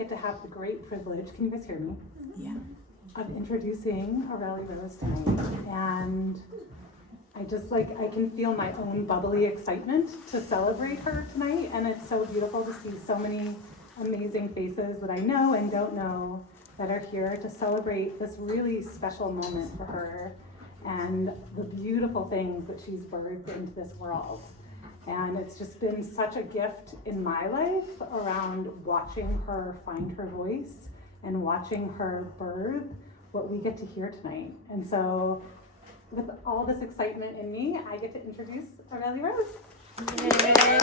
get to have the great privilege, can you guys hear me? Yeah. Of introducing Aureli Rose tonight. And I can feel my own bubbly excitement to celebrate her tonight. And it's so beautiful to see so many amazing faces that I know and don't know that are here to celebrate this really special moment for her and the beautiful things that she's birthed into this world. And it's just been such a gift in my life around watching her find her voice and watching her birth what we get to hear tonight. And so with all this excitement in me, I get to introduce Aureli Rose. Yay.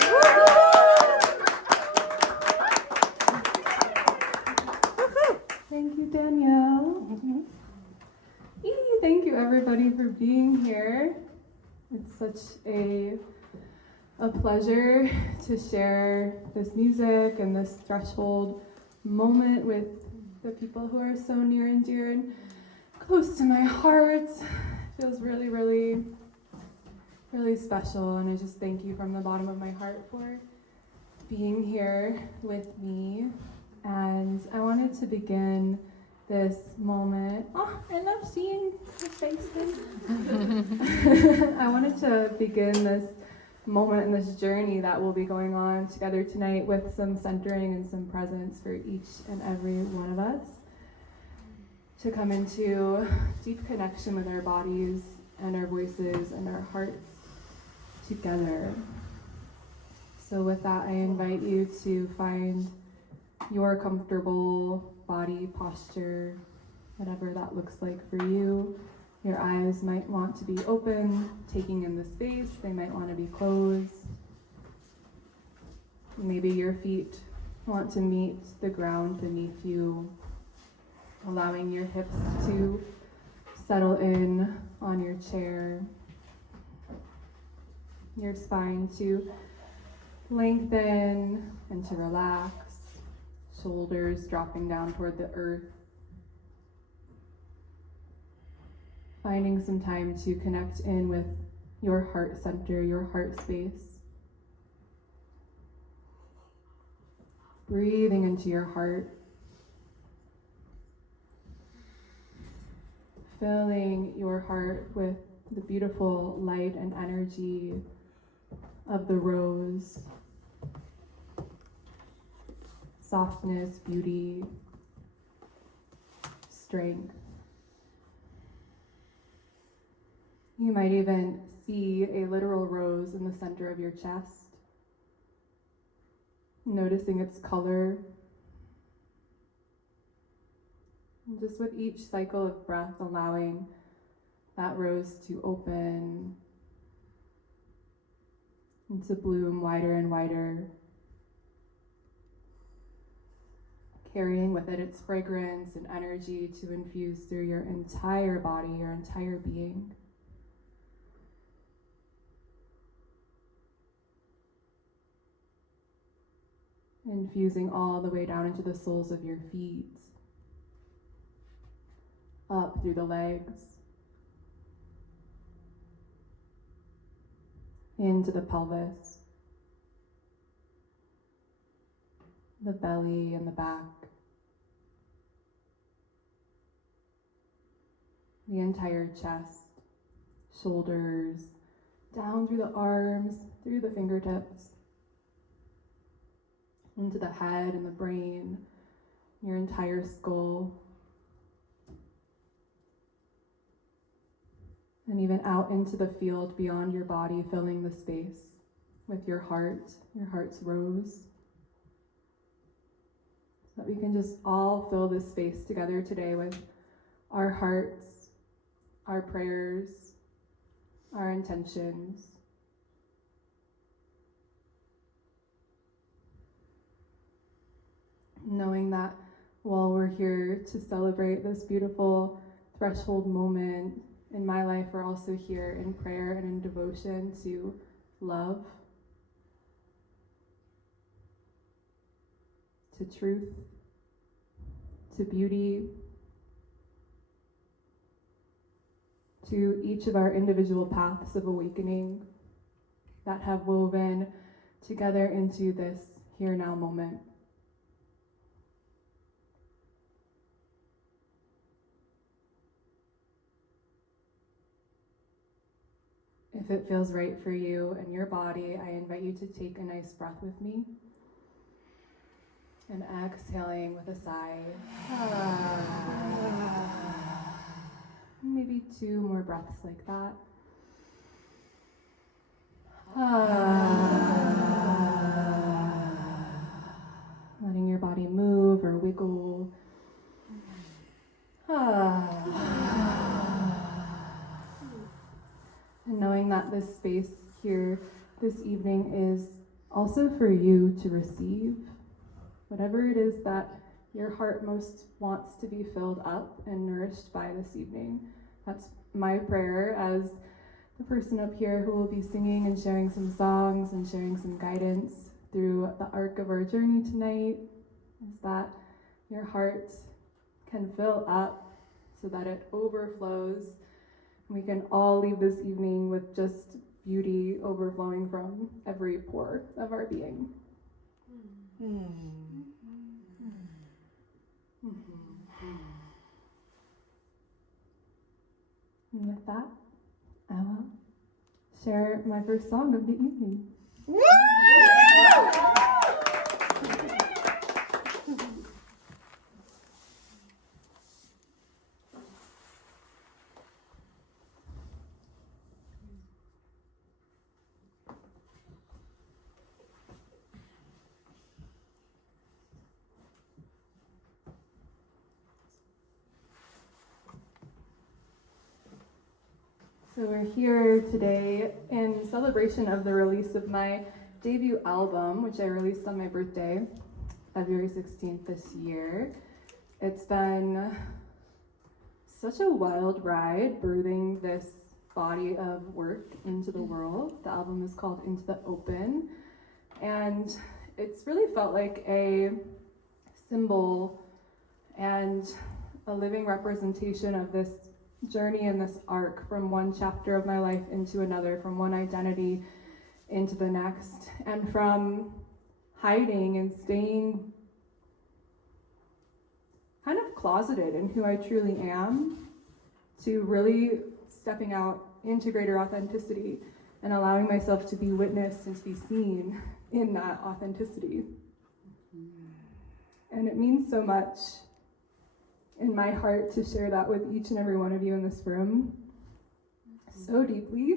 Thank you, Danielle. Thank you, everybody, for being here. It's such a pleasure to share this music and this threshold moment with the people who are so near and dear and close to my heart. It feels really, really, really special, and I just thank you from the bottom of my heart for being here with me. And I wanted to begin this moment. Oh, I love seeing the faces. I wanted to begin this moment and this journey that will be going on together tonight with some centering and some presence for each and every one of us to come into deep connection with our bodies and our voices and our hearts together. So with that, I invite you to find your comfortable body posture, whatever that looks like for you. Your eyes might want to be open, taking in the space. They might want to be closed. Maybe your feet want to meet the ground beneath you, allowing your hips to settle in on your chair, your spine to lengthen and to relax, shoulders dropping down toward the earth. Finding some time to connect in with your heart center, your heart space. Breathing into your heart. Filling your heart with the beautiful light and energy of the rose. Softness, beauty, strength. You might even see a literal rose in the center of your chest, noticing its color. And just with each cycle of breath, allowing that rose to open and to bloom wider and wider, carrying with it its fragrance and energy to infuse through your entire body, your entire being. Infusing all the way down into the soles of your feet, up through the legs, into the pelvis, the belly and the back, the entire chest, shoulders, down through the arms, through the fingertips, into the head and the brain, your entire skull, and even out into the field beyond your body, filling the space with your heart's rose. So that we can just all fill this space together today with our hearts, our prayers, our intentions. Knowing that while we're here to celebrate this beautiful threshold moment in my life, we're also here in prayer and in devotion to love, to truth, to beauty, to each of our individual paths of awakening that have woven together into this here now moment. If it feels right for you and your body, I invite you to take a nice breath with me. And exhaling with a sigh. Maybe 2 more breaths like that. Letting your body move or wiggle. And knowing that this space here this evening is also for you to receive whatever it is that your heart most wants to be filled up and nourished by this evening. That's my prayer as the person up here who will be singing and sharing some songs and sharing some guidance through the arc of our journey tonight, is that your heart can fill up so that it overflows. We can all leave this evening with just beauty overflowing from every pore of our being. And with that, I will share my first song of the evening. So we're here today in celebration of the release of my debut album, which I released on my birthday, February 16th this year. It's been such a wild ride birthing this body of work into the world. The album is called Into the Open, and it's really felt like a symbol and a living representation of this journey and this arc from one chapter of my life into another, from one identity into the next, and from hiding and staying kind of closeted in who I truly am to really stepping out into greater authenticity and allowing myself to be witnessed and to be seen in that authenticity. And it means so much in my heart to share that with each and every one of you in this room so deeply.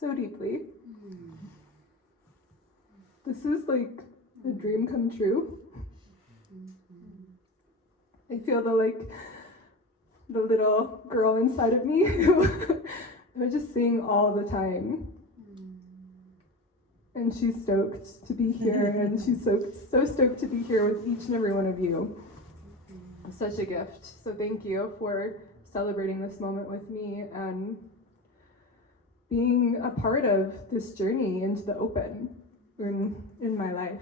So deeply. This is like a dream come true. I feel the little girl inside of me who I would just sing all the time. And she's stoked to be here, and she's so stoked to be here with each and every one of you. Such a gift. So thank you for celebrating this moment with me and being a part of this journey into the open in my life.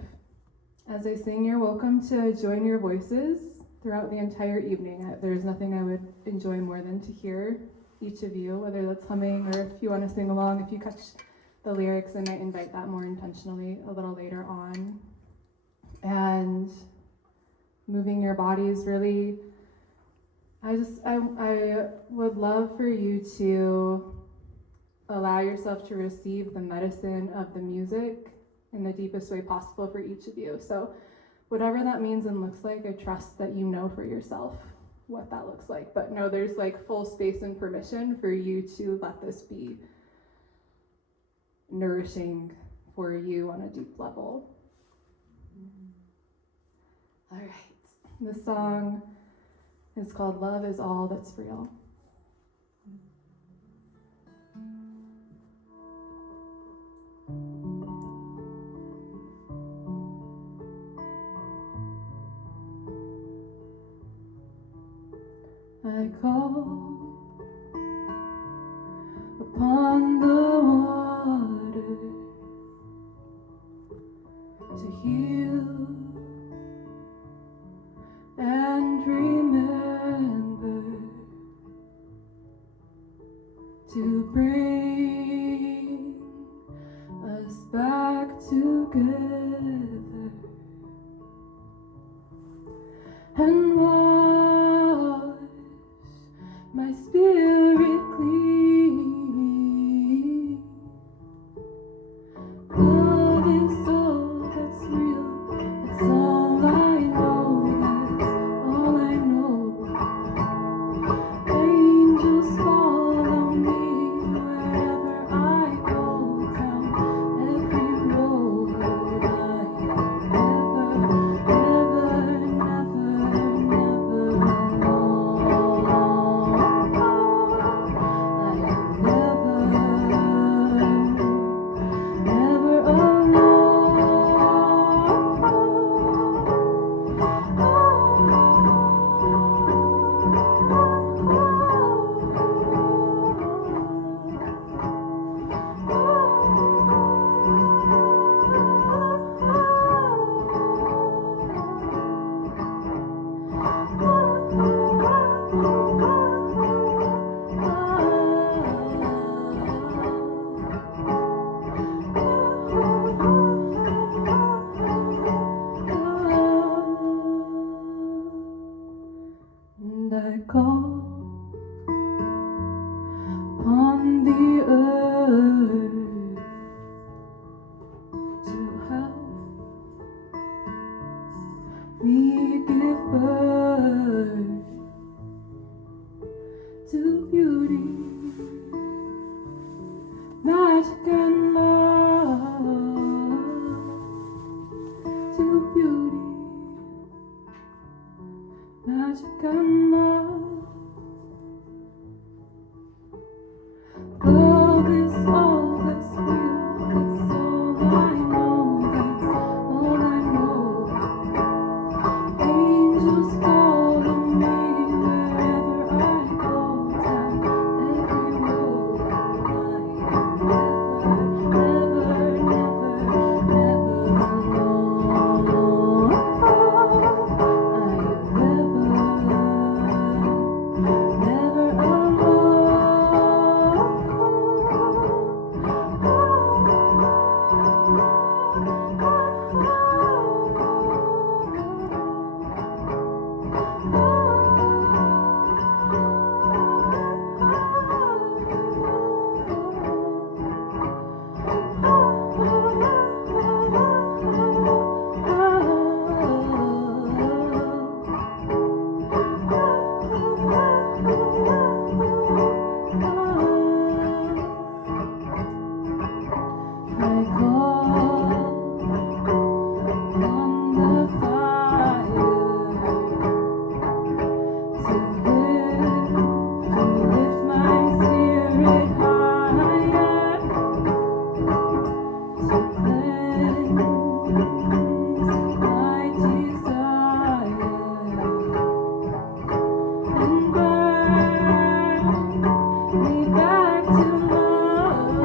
As I sing, you're welcome to join your voices throughout the entire evening. There's nothing I would enjoy more than to hear each of you, whether that's humming or if you want to sing along, if you catch the lyrics, I might invite that more intentionally a little later on. And moving your bodies, really, I would love for you to allow yourself to receive the medicine of the music in the deepest way possible for each of you. So whatever that means and looks like, I trust that you know for yourself what that looks like. But no, there's like full space and permission for you to let this be nourishing for you on a deep level. All right. The song is called Love Is All That's Real. I call upon the water to heal and remember, to bring us back together and wash my spirit clean. Love is all that's real, that's all I know, that's all I know. Angels follow me wherever I go, down every road. I am never, never And I call on the earth to help me give birth to beauty, magic and love, to beauty, magic and love. Love is all that's real, that's all I know, that's all I know. Angels follow me wherever I go, down every road. I am never, never alone. I am never I call on the fire to lift my spirit higher, to cleanse my desire and burn me back to love.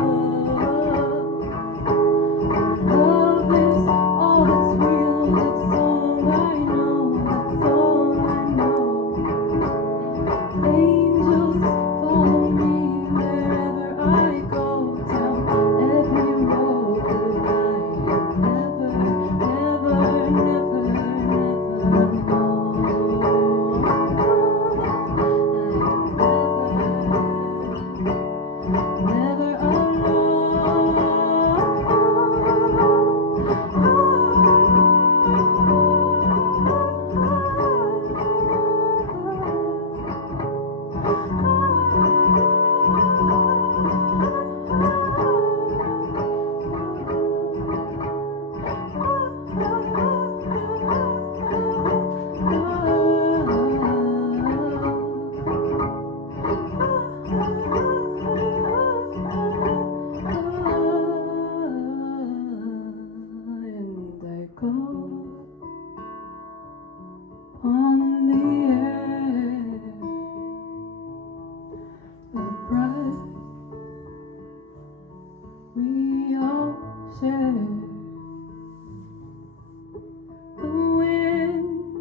Love is all that's real, that's all I know, that's all I know. Angels follow me wherever I go, down every road. I am never, never alone. I am never and I call on the air, the breath we all share, the wind,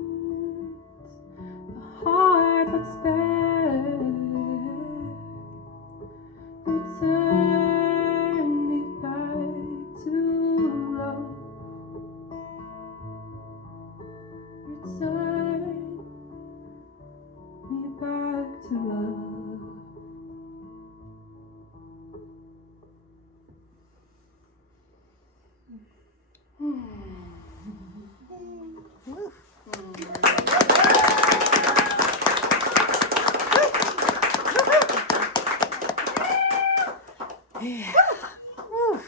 the heart that's bare, Yeah. Woo.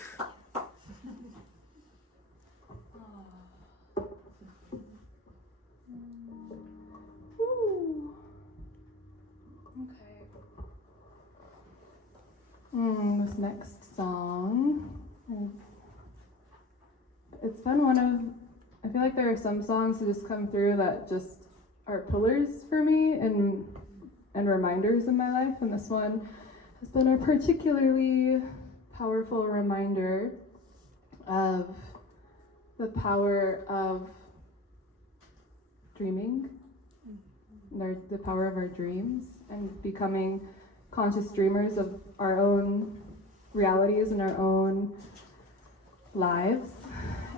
Woo. Okay. This next song it's been one of, I feel like there are some songs that just come through that just are pillars for me and reminders in my life, and this one has been a particularly powerful reminder of the power of dreaming, the power of our dreams, and becoming conscious dreamers of our own realities and our own lives.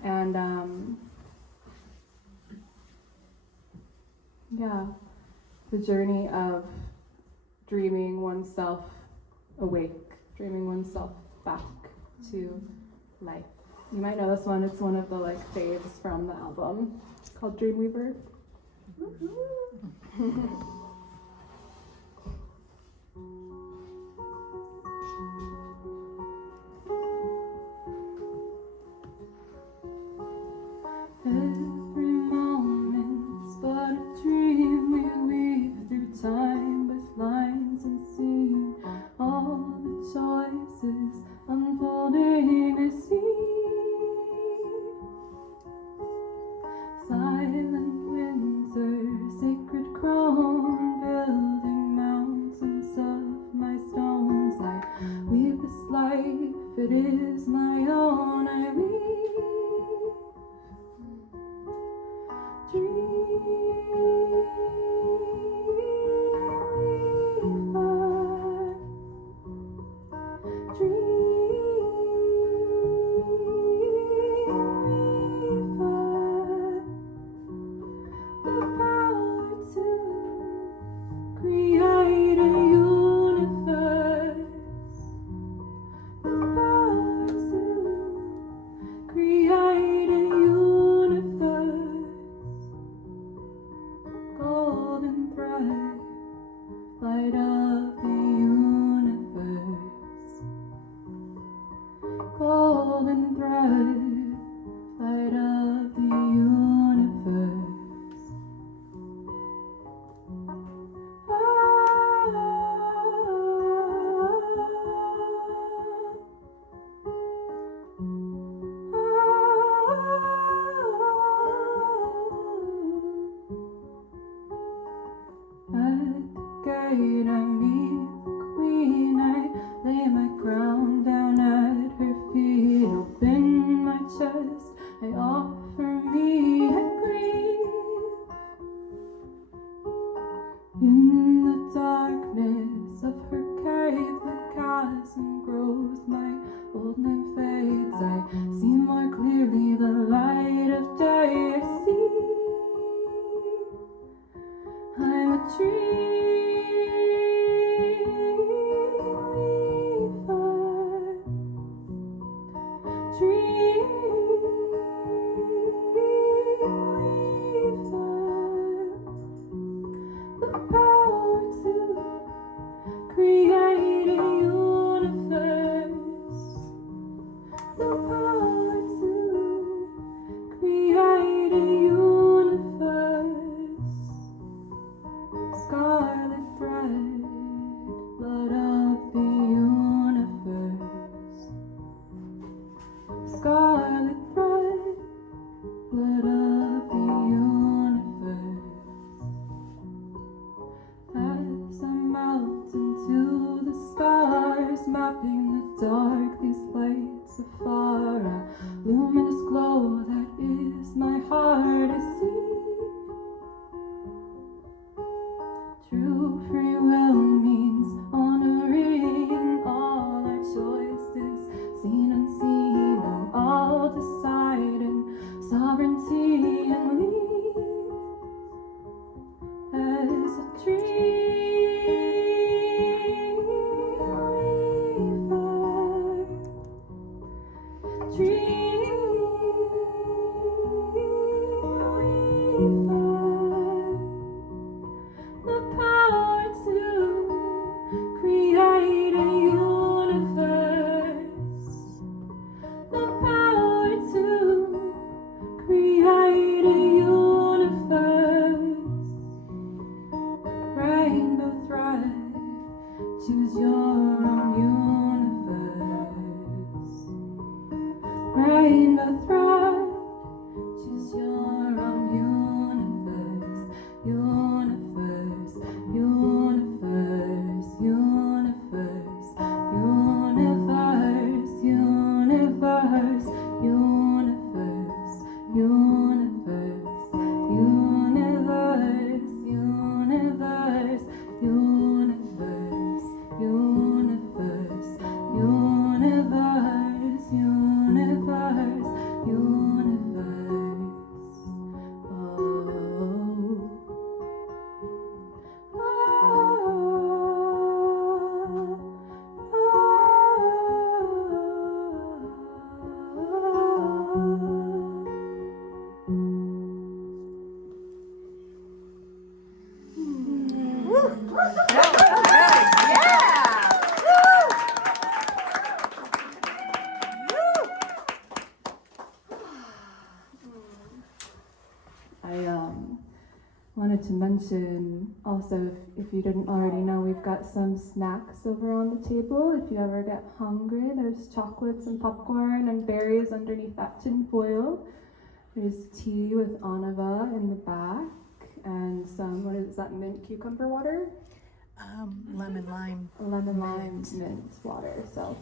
And the journey of dreaming oneself awake, dreaming oneself back to life. You might know this one, it's one of the faves from the album. It's called Dreamweaver. Every moment's but a dream we weave through time with lines unseen. All the choices unfolding I see. Silent winter, sacred crown, building mountains of my stones. I weave this life, it is my own. I weave. to mention also, if you didn't already know, we've got some snacks over on the table. If you ever get hungry, there's chocolates and popcorn and berries underneath that tin foil. There's tea with Anava in the back and some, what is that, mint cucumber water? Lemon lime. Lemon lime mint water. So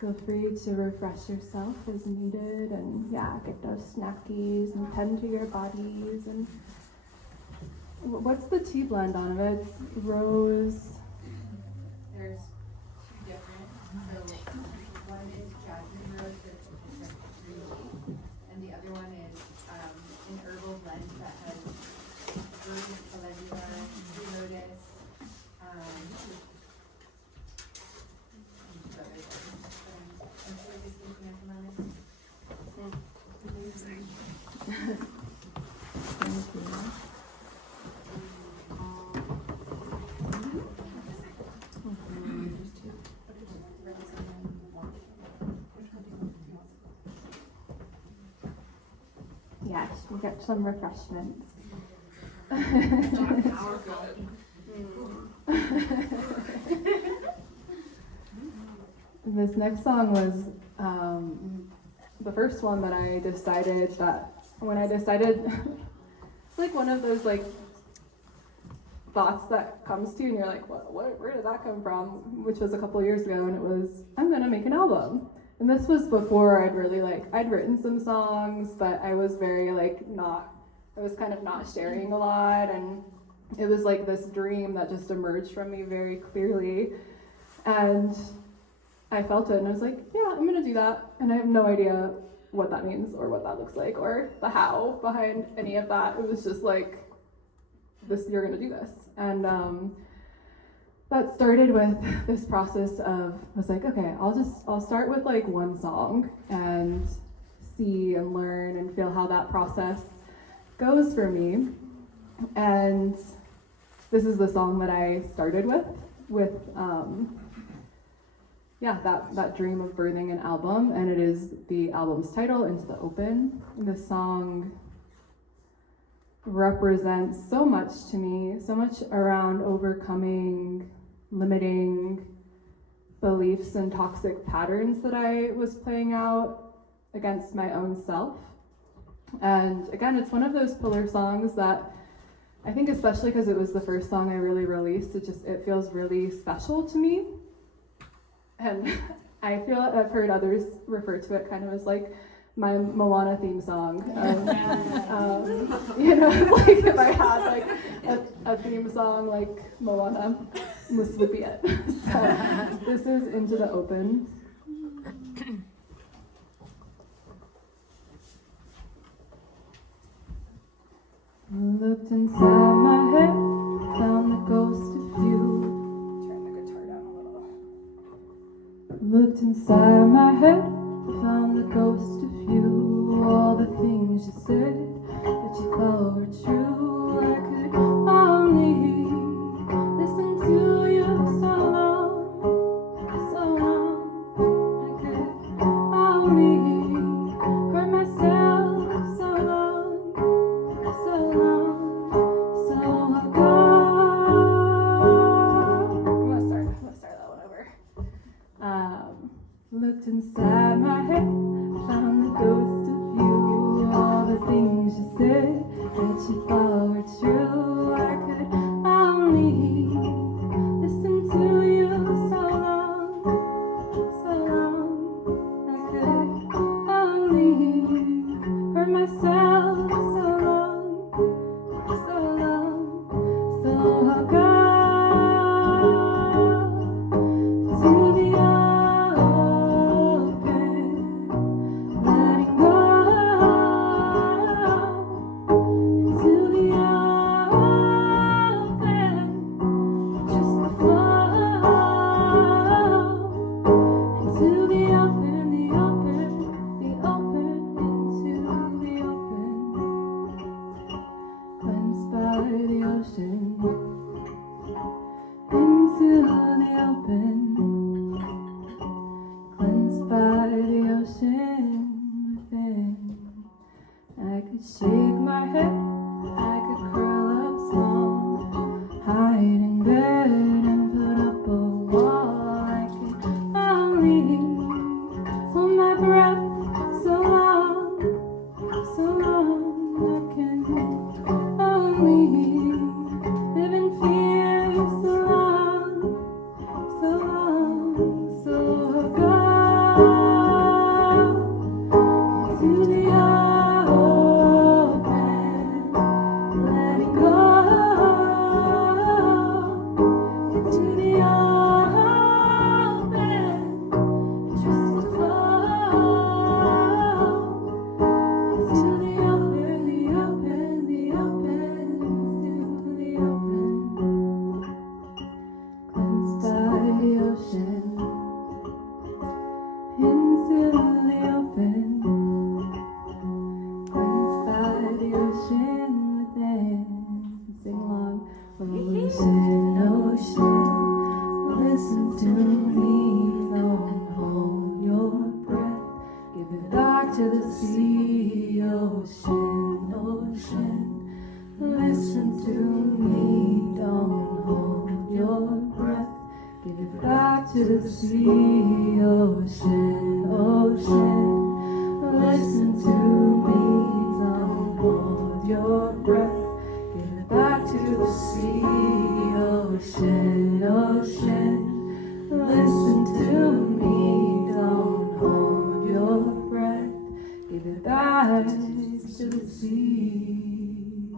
feel free to refresh yourself as needed, and get those snackies and tend to your bodies. And what's the tea blend on it? It's rose. There's two different. So one is jasmine rose, that's like green tea, and the other one is an herbal blend that has rose, calendula, blue lotus, I'm sure this is going to come out. Thank you. Yes, we'll get some refreshments. This next song was the first one that I decided that when I decided, it's like one of those like thoughts that comes to you and you're like, where did that come from? Which was a couple years ago, and it was, I'm gonna make an album. And this was before I'd written some songs, but I was very I was kind of not sharing a lot, and it was like this dream that just emerged from me very clearly. And I felt it and I was like, yeah, I'm gonna do that. And I have no idea what that means or what that looks like or the how behind any of that. It was just like, you're gonna do this. And that started with this process of, I was like, okay, I'll start with like one song and see and learn and feel how that process goes for me. And this is the song that I started with that dream of birthing an album, and it is the album's title, Into the Open. The song represents so much to me, so much around overcoming limiting beliefs and toxic patterns that I was playing out against my own self. And again, it's one of those pillar songs that I think, especially because it was the first song I really released, it feels really special to me. And I feel I've heard others refer to it kind of as like my Moana theme song. Like if I had like a theme song like Moana, this would be it. So this is Into the Open. Looked inside my head, found the ghost of you. Turn the guitar down a little. Looked inside my head, found the ghost of you. All the things you said that you thought were true. I could only listen to you so long, so long. I could only hurt myself so long, so long. So I go. I'm gonna start that one over. Looked inside my head, found the ghost of you. All the things you said that you thought were true. I could only listen to you so long, so long. I could only hurt myself so long, so long. So I'll go to the shake my head, I could curl up small. only hold my breath so long I can only live in fear so long, so I'll go into the open, letting go into the open, just to flow into the open, into the open, cleansed by the ocean, into the open, cleansed by the ocean within. Sing along. Ocean, ocean, listen to me, don't hold your breath, give it back to the sea. Ocean, ocean, listen to me, don't hold your breath, give it back to the sea. Ocean, ocean, listen to me, don't hold your breath, give it back to the sea. Ocean, ocean, listen to me, don't hold your breath, give it back to the sea.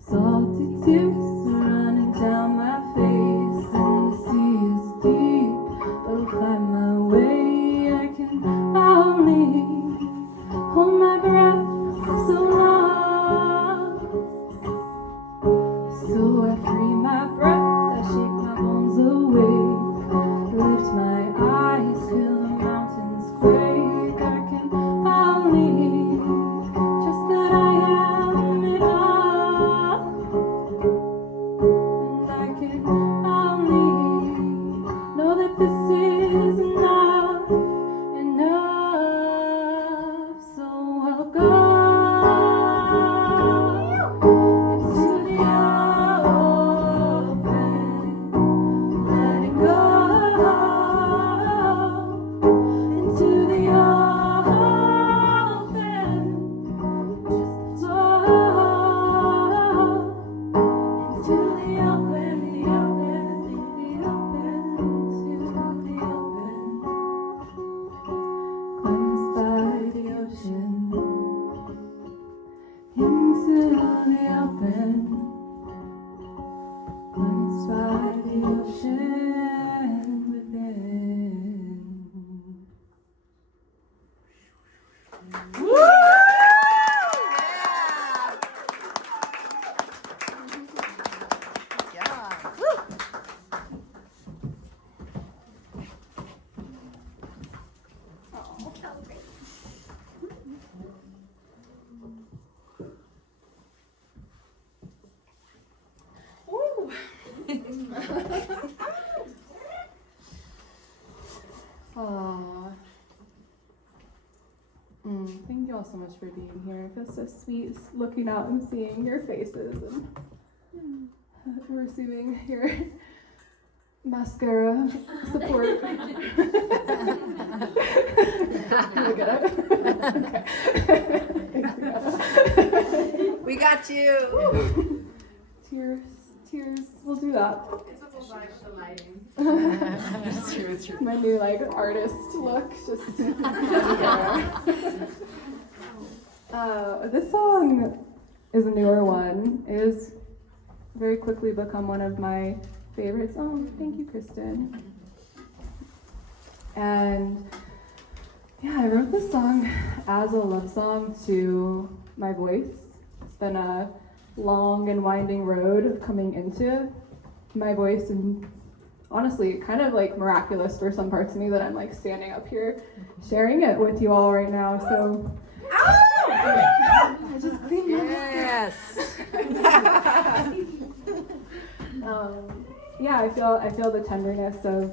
Salty tears running down my face, and the sea is deep, but I'll find my way. I can only hold my breath so long, so I free my breath, I shake my bones awake, lift my eyes, feel the mountains quake. I can only trust that I am it all, and I can only know that this is enough, so I'll go into the open, letting go into the open, just flow into the open, into the open, cleansed by the ocean, into the open, cleansed by the ocean within. Thank you all so much for being here. It feels so sweet looking out and seeing your faces and receiving your mascara support. Look at it. Okay. We got you. Tears. We'll do that. It's a full body for lighting. It's true. My new artist look. Just this song is a newer one. It has very quickly become one of my favorite songs. Thank you, Kristen. And yeah, I wrote this song as a love song to my voice. It's been a long and winding road of coming into my voice, and honestly kind of miraculous for some parts of me that I'm standing up here sharing it with you all right now. So I just cleaned my Yes. yeah, I feel the tenderness of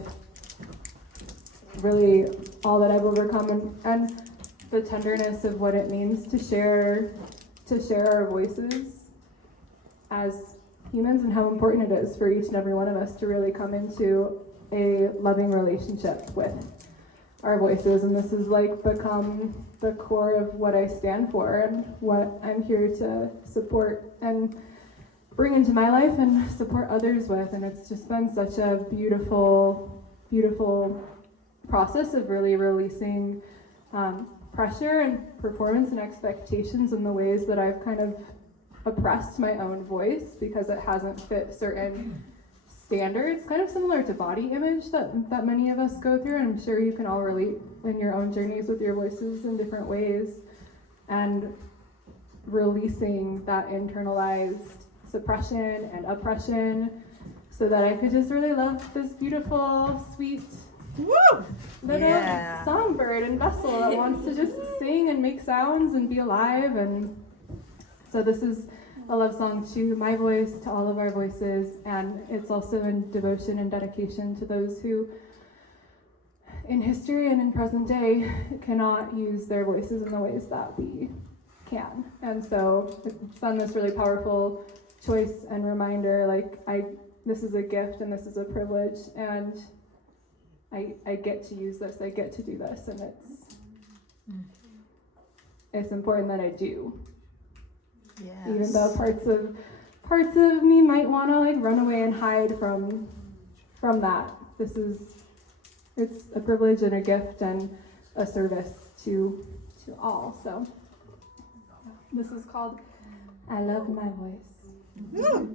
really all that I've overcome, and the tenderness of what it means to share our voices as humans, and how important it is for each and every one of us to really come into a loving relationship with our voices, and this has like become the core of what I stand for and what I'm here to support and bring into my life and support others with. And it's just been such a beautiful, beautiful process of really releasing pressure and performance and expectations in the ways that I've kind of oppressed my own voice because it hasn't fit certain standards, kind of similar to body image that many of us go through, and I'm sure you can all relate in your own journeys with your voices in different ways, and releasing that internalized suppression and oppression so that I could just really love this beautiful, sweet little songbird and vessel that wants to just sing and make sounds and be alive. And so this is a love song to my voice, to all of our voices, and it's also in devotion and dedication to those who in history and in present day cannot use their voices in the ways that we can. And so it's been this really powerful choice and reminder, like this is a gift and this is a privilege, and I get to use this, I get to do this, and it's important that I do. Yes. Even though parts of me might want to like run away and hide from that. It's a privilege and a gift and a service to all. So this is called I Love My Voice. Yay.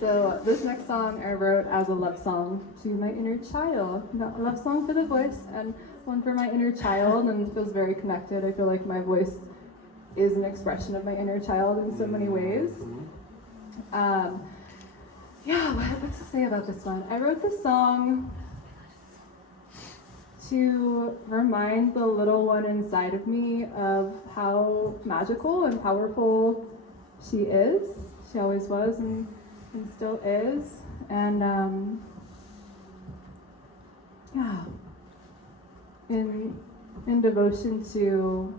So this next song I wrote as a love song to my inner child. A love song for the voice and one for my inner child, and it feels very connected. I feel like my voice is an expression of my inner child in so many ways. What to say about this one? I wrote this song to remind the little one inside of me of how magical and powerful she is. She always was and still is. And in devotion to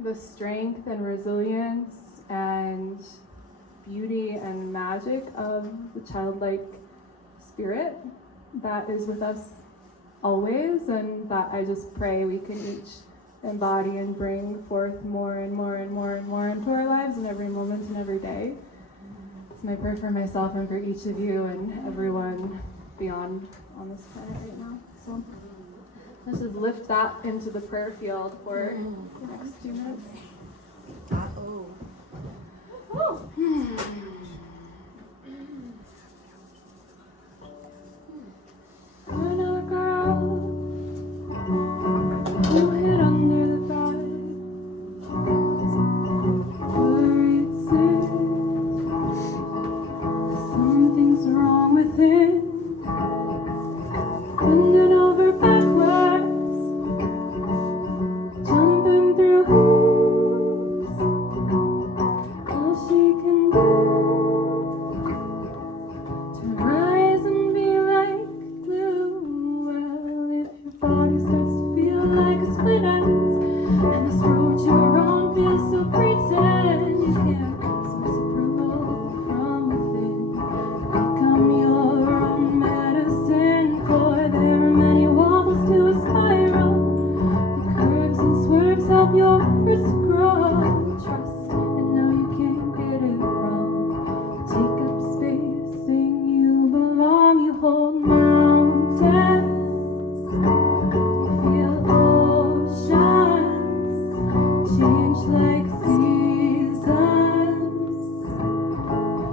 the strength and resilience and beauty and magic of the childlike spirit that is with us always, and that I just pray we can each embody and bring forth more and more and more and more into our lives in every moment and every day. It's my prayer for myself and for each of you and everyone beyond on this planet right now. So let's just lift that into the prayer field for the next few minutes. I know a girl who hid under the bed, worried sick, something's wrong with him, bending over backwards, jumping through hoops, all she can do to rise and be like glue. Well, if your body starts to feel like a split ends, and this road you're on feels so pretend, you can't source approval from within. Become your own medicine, for there are many wobbles to a spiral. The curves and swerves help your roots to grow. Trust and know you can't get it wrong. Take up space, sing you belong. You hold mountains, you feel oceans, change like seasons.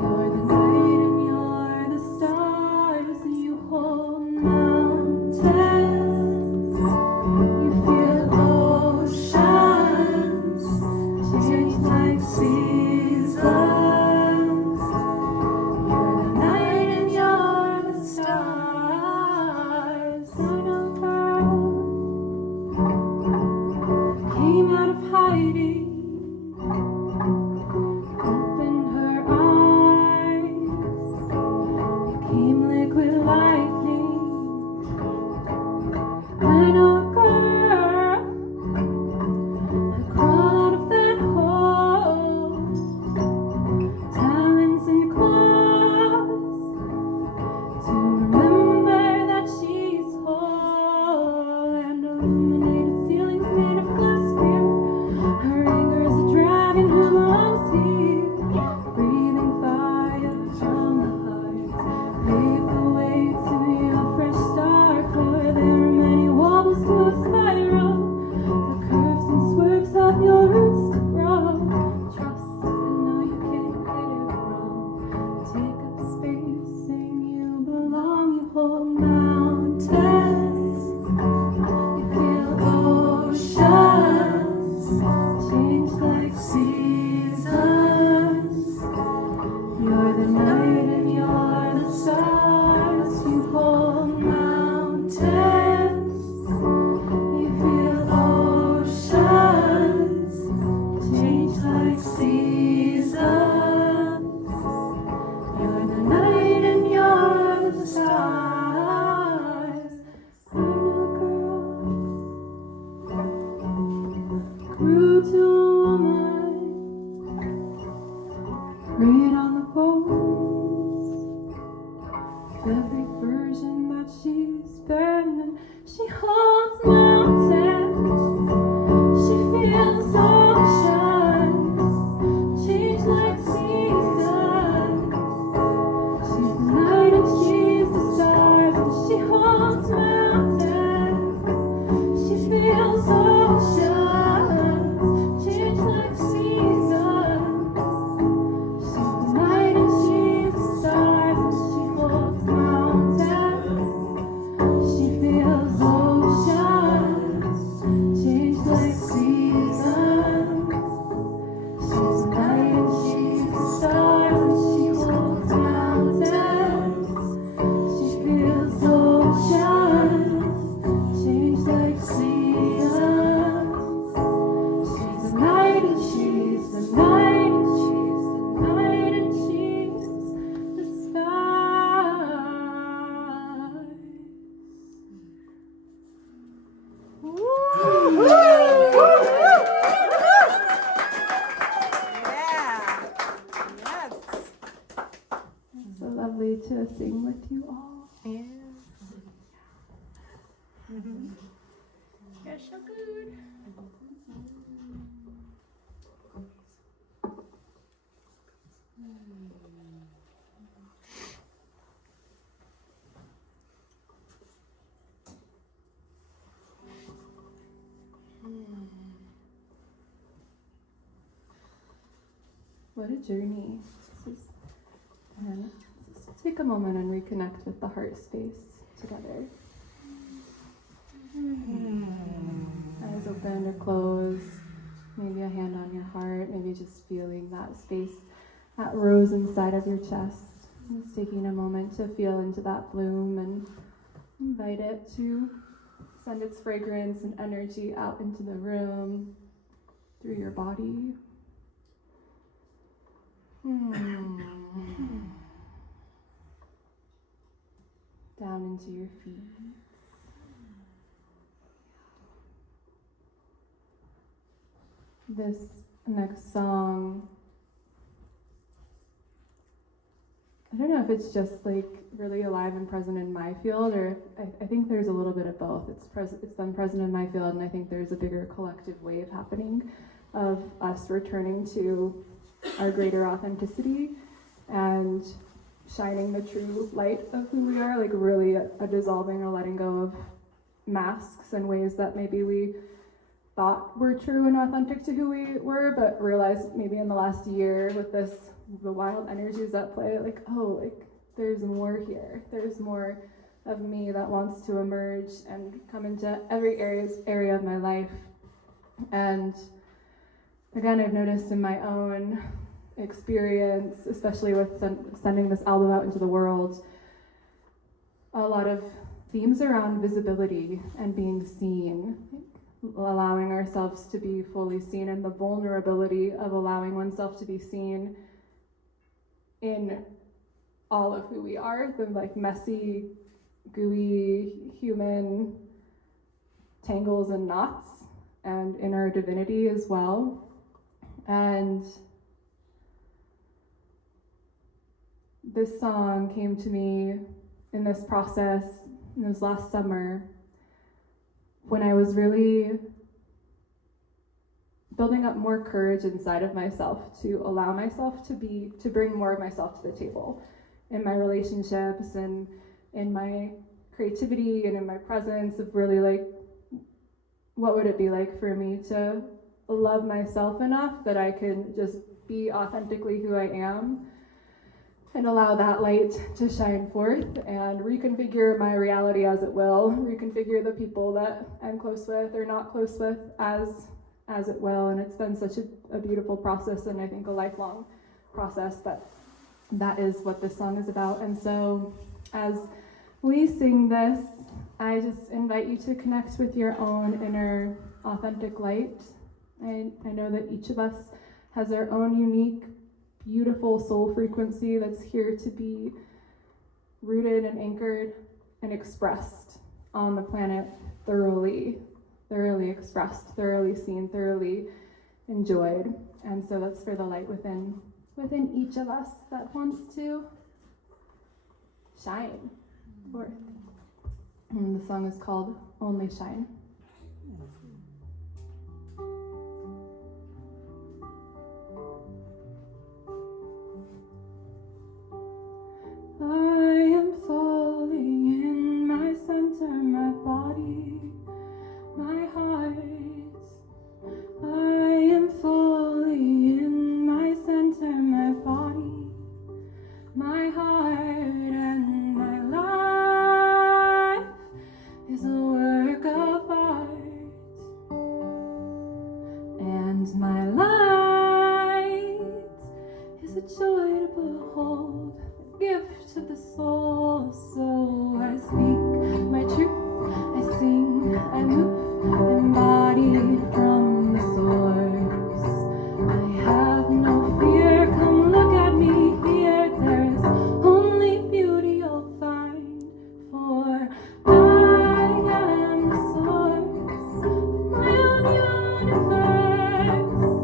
You're the night and you're the stars, and you hold mountains. You feel oceans, change like seasons. You're the night and you're the stars. I know girl came out of hiding, opened her eyes, became liquid lightning. I know a girl who crawled out of that hole, talons and claws, to remember that she's whole, and illuminated ceilings made of glass clear. Her anger is a dragon who belongs here, breathing fire from the heart. Pave the way to your fresh start, for there are many wobbles to a spiral. The curves and swerves help your roots to grow. Trust and know you can't get it wrong. Take up space, sing you belong. You hold mountains, you feel oceans, change like seasons. You're the night and you're the stars. You hold mountains, you feel oceans, change like seasons. You're the night and you're the stars. I know a girl grew to a woman, read on the bones of every version that she's been, and she holds mountains, she feels oceans, change like seasons. She's the night and she's the stars, and she holds mountains, she feels oceans, change You're so good. What a journey. Let's take a moment and reconnect with the heart space together. Eyes open or closed. Maybe a hand on your heart. Maybe just feeling that space that rose inside of your chest. Just taking a moment to feel into that bloom and invite it to send its fragrance and energy out into the room, through your body. Down into your feet. This next song, I don't know if it's just like really alive and present in my field, or I think there's a little bit of both. It's been present in my field, and I think there's a bigger collective wave happening of us returning to our greater authenticity and shining the true light of who we are, like really a dissolving or letting go of masks and ways that maybe we thought were true and authentic to who we were, but realized maybe in the last year with the wild energies at play, like, oh, like there's more here. There's more of me that wants to emerge and come into every area of my life. And again, I've noticed in my own experience, especially with sending this album out into the world, a lot of themes around visibility and being seen, allowing ourselves to be fully seen, and the vulnerability of allowing oneself to be seen in all of who we are, the like messy, gooey, human tangles and knots, and in our divinity as well. And this song came to me in this process, it was last summer, when I was really building up more courage inside of myself to allow myself to bring more of myself to the table in my relationships and in my creativity and in my presence, of really like, what would it be like for me to love myself enough that I can just be authentically who I am and allow that light to shine forth and reconfigure my reality as it will, reconfigure the people that I'm close with or not close with as it will. And it's been such a beautiful process, and I think a lifelong process, but that is what this song is about. And so as we sing this, I just invite you to connect with your own inner authentic light. I know that each of us has our own unique, beautiful soul frequency that's here to be rooted and anchored and expressed on the planet thoroughly expressed, thoroughly seen, thoroughly enjoyed. And so that's for the light within each of us that wants to shine forth. And the song is called Only Shine. I am falling in my center, my body, my heart. I am falling in my center, my body, my heart, and my life is a work of art, and my light is a joy to behold, a gift to the soul. So I speak my truth, I sing, I move, embodied from the source. I have no fear, come look at me here, there is only beauty you'll find, for I am the source of my own universe.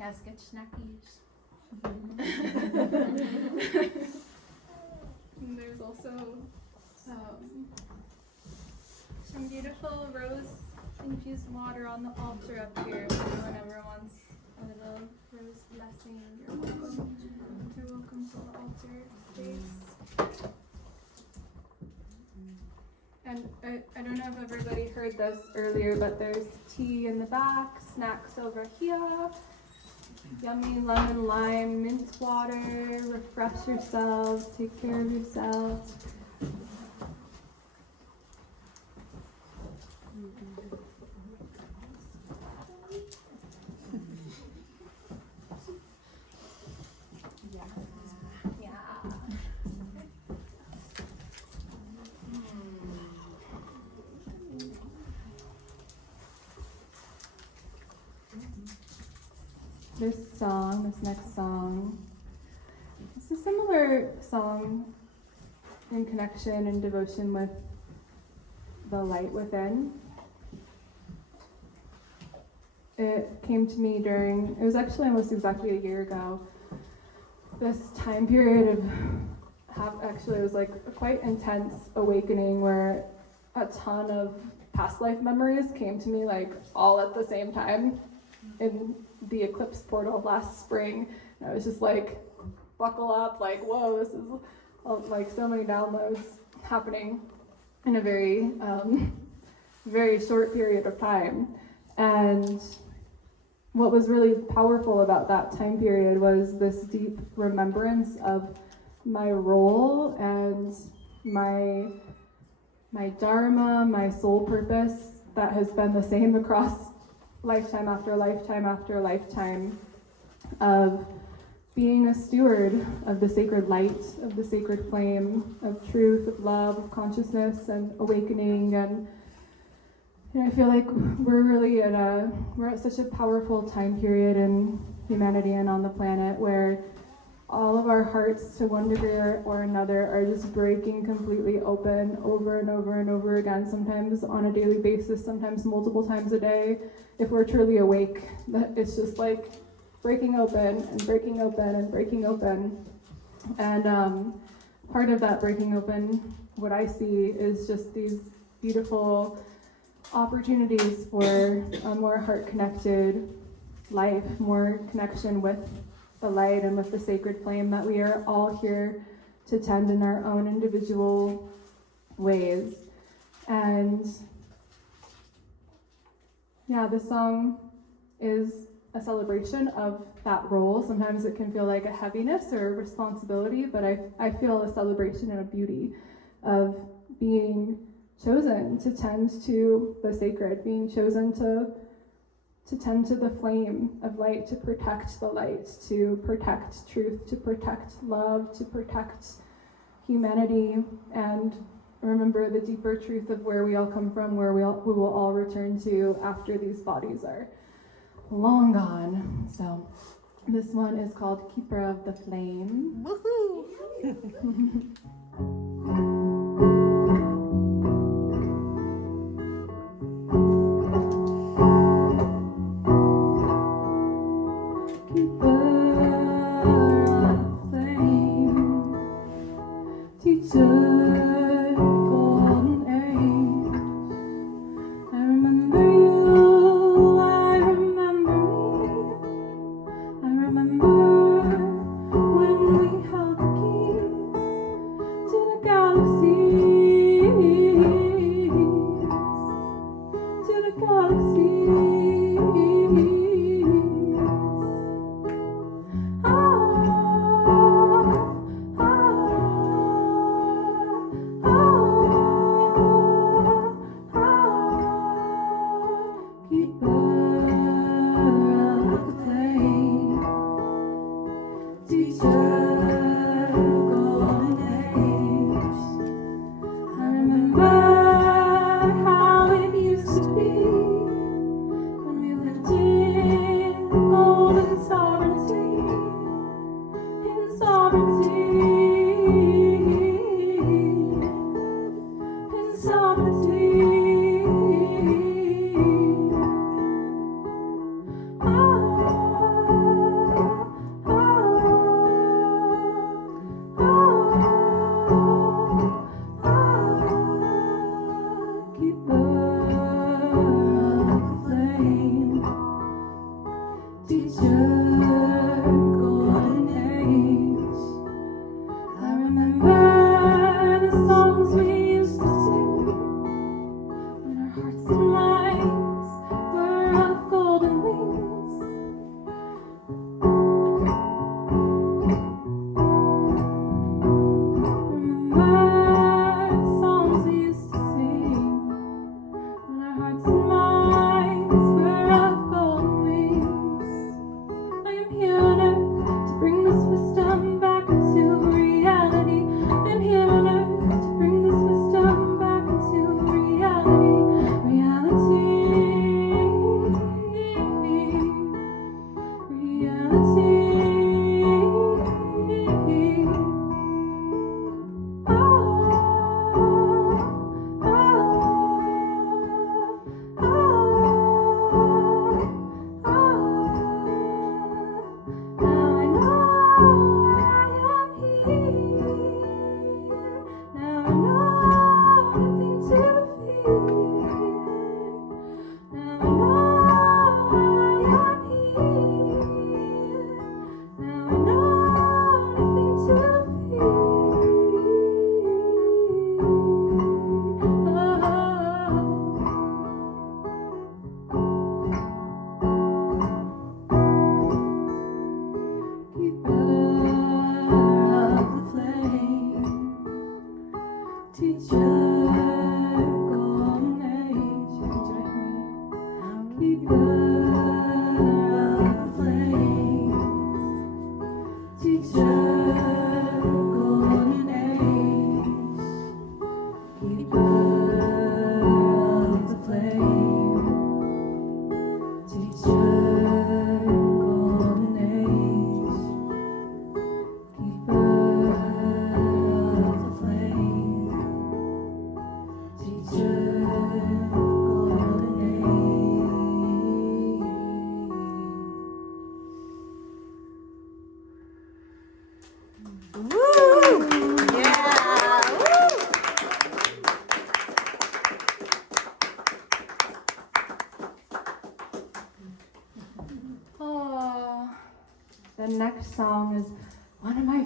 Yes, get snackies. And there's also some beautiful rose-infused water on the altar up here. If anyone ever wants a little rose blessing, you're welcome. You're welcome to the altar space. And I don't know if everybody heard this earlier, but there's tea in the back, snacks over here. Yummy lemon lime mint water. Refresh yourselves, take care of yourselves. This next song, it's a similar song in connection and devotion with the light within. It came to me it was actually almost exactly a year ago, this time period it was like a quite intense awakening where a ton of past life memories came to me like all at the same time in the eclipse portal last spring. And I was just like, buckle up, like, whoa, this is like so many downloads happening in a very, very short period of time. And what was really powerful about that time period was this deep remembrance of my role and my dharma, my soul purpose that has been the same across lifetime after lifetime after lifetime of being a steward of the sacred light, of the sacred flame, of truth, of love, of consciousness and awakening. And I feel like we're at such a powerful time period in humanity and on the planet where all of our hearts to one degree or another are just breaking completely open over and over and over again, sometimes on a daily basis, sometimes multiple times a day. If we're truly awake, that it's just like breaking open and breaking open and breaking open. And part of that breaking open, what I see is just these beautiful opportunities for a more heart-connected life, more connection with the light and with the sacred flame that we are all here to tend in our own individual ways. And yeah, this song is a celebration of that role. Sometimes it can feel like a heaviness or a responsibility, but I feel a celebration and a beauty of being chosen to tend to the sacred, being chosen to tend to the flame of light, to protect the light, to protect truth, to protect love, to protect humanity, and remember the deeper truth of where we all come from, where we will all return to after these bodies are long gone. So this one is called Keeper of the Flame. Woohoo! Teacher, golden age. I remember you, I remember me. I remember when we held the keys to the galaxies, to the galaxies.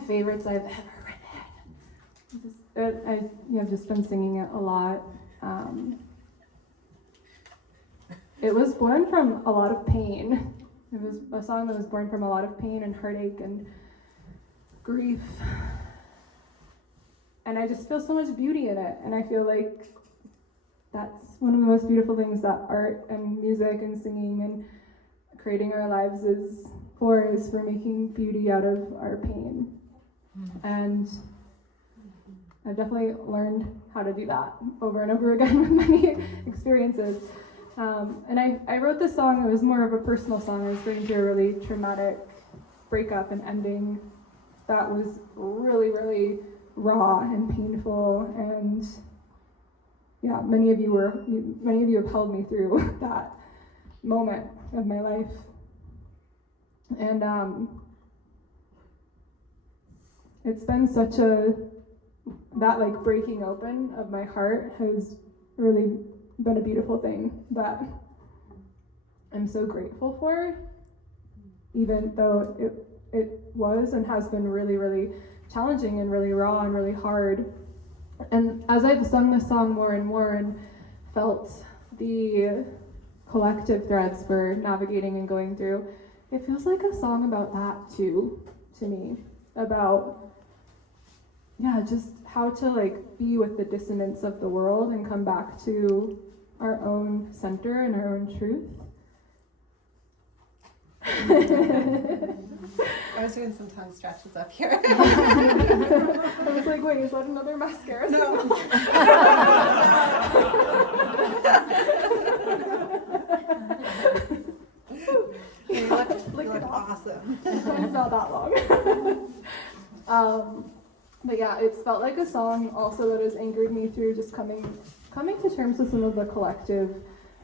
favorites I've ever written. I've just been singing it a lot. It was born from a lot of pain. It was a song that was born from a lot of pain and heartache and grief. And I just feel so much beauty in it. And I feel like that's one of the most beautiful things that art and music and singing and creating our lives is for making beauty out of our pain. And I've definitely learned how to do that over and over again with many experiences. And I wrote this song. It was more of a personal song. I was going through a really traumatic breakup and ending that was really, really raw and painful. And yeah, many of you have held me through that moment of my life. And it's been that like breaking open of my heart has really been a beautiful thing that I'm so grateful for, even though it was and has been really, really challenging and really raw and really hard. And as I've sung this song more and more and felt the collective threads for navigating and going through, it feels like a song about that too, to me, about just how to like be with the dissonance of the world and come back to our own center and our own truth. I was doing some tongue stretches up here. I was like, wait, is that another mascara? No. You look awesome. It's not that long. But yeah, it's felt like a song also that has anchored me through just coming to terms with some of the collective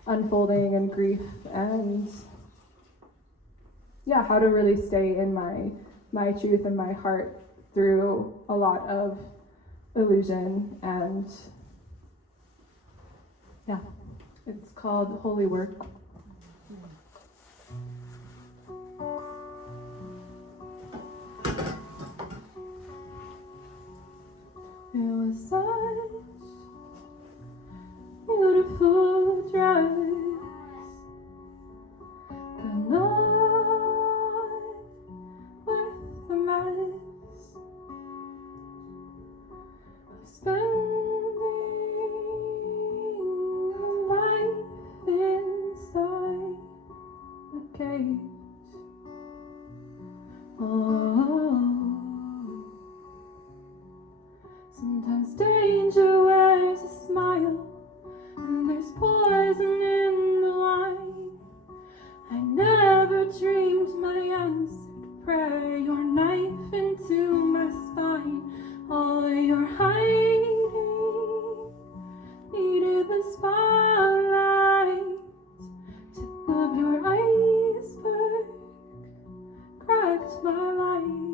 unfolding and grief and how to really stay in my truth and my heart through a lot of illusion. And it's called Holy Work. It was such beautiful dress the night with the mess of spending a life inside the cage. Sometimes danger wears a smile, and there's poison in the wine. I never dreamed my answered prayer, your knife into my spine. All your hiding needed the spotlight. Tip of your iceberg cracked my life.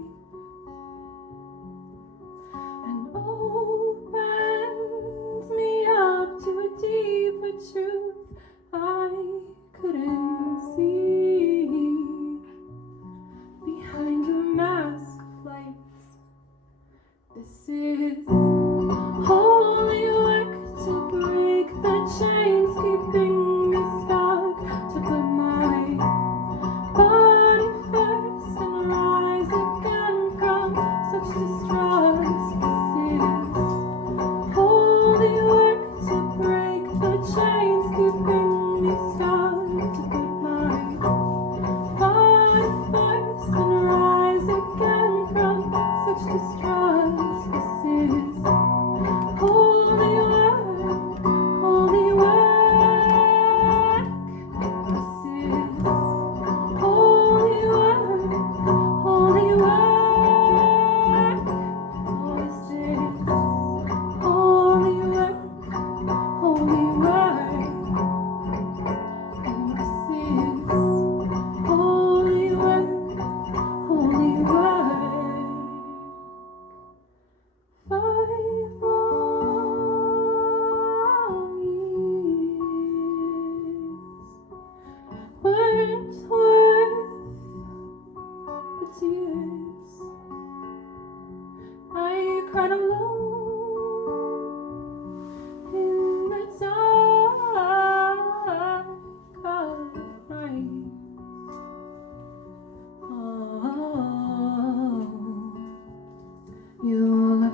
Opened me up to a deeper truth I couldn't see. Behind your mask of lights, this is holy work to break the chains keeping me stuck, to put my body first and rise again from such distrust. Holy work to break the chains keeping me stuck, to put my body first and rise again from such distrust. This is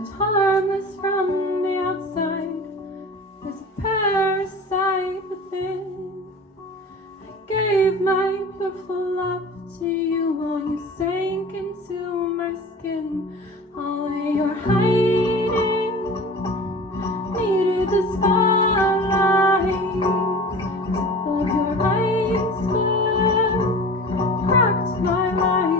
looked harmless from the outside, there's a parasite within. I gave my beautiful love to you while you sank into my skin. All your hiding needed the spotlight. Tip of your iceberg cracked my light.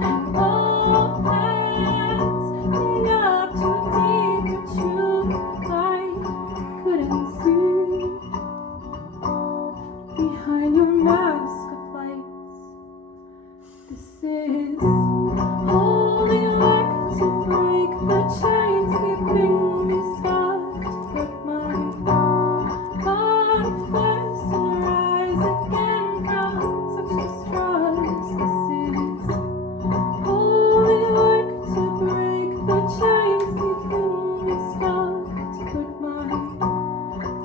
And all that's enough to deep the truth I couldn't see. Behind your mask of lights, this is holy work to break the chains keeping me stuck. To put my body first and rise again from such distrust. This is holy work to break the chains keeping me stuck. To put my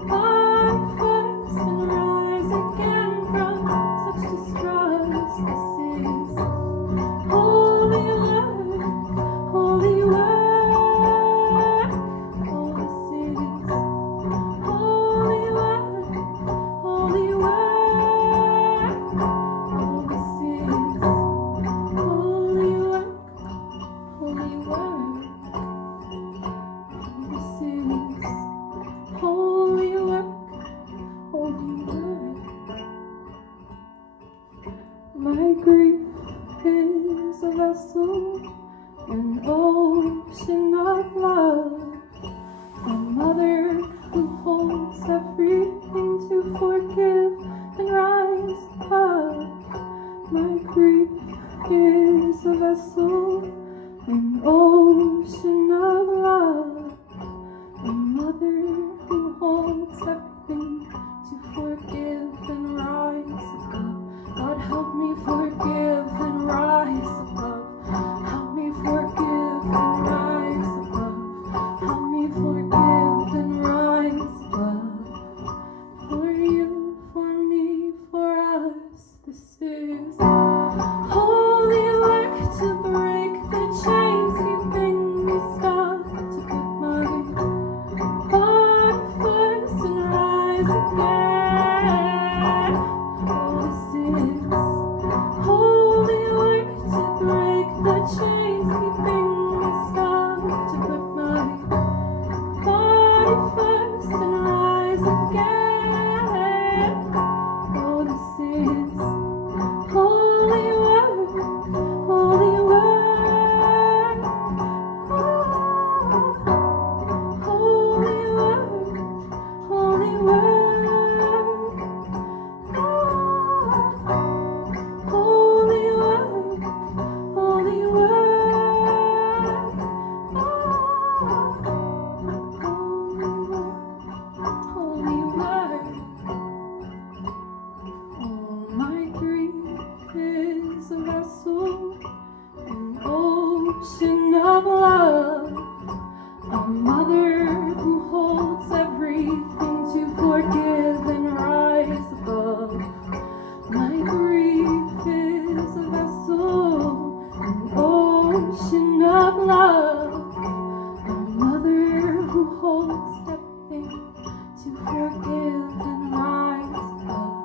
body first and rise again from such distrust. This is holy work, holy work. Oh, this is holy work, holy work. Oh, this is holy work, holy work. This is holy work, holy work. My grief is a vessel, an ocean of love, a mother who holds everything to forgive and rise above. My grief is a vessel, an ocean of love, a mother who holds everything to forgive and rise above. God, help me forgive and rise above. Help me forgive and rise above. Help me forgive and rise above. For you, for me, for us, this is holy work to break the chains keeping me stuck. To put my body first and rise again. Oh, this is holy work to break the chains keeping me stuck. To put my body first and rise again. Oh, this is holy work, holy work. Holy work, holy work. Holy work, holy work. Holy work. Oh, my grief is a vessel, an ocean of love, a mother who holds everything to forgive and rise above. My grief is a vessel, an ocean of love, a mother who holds everything to forgive and rise above.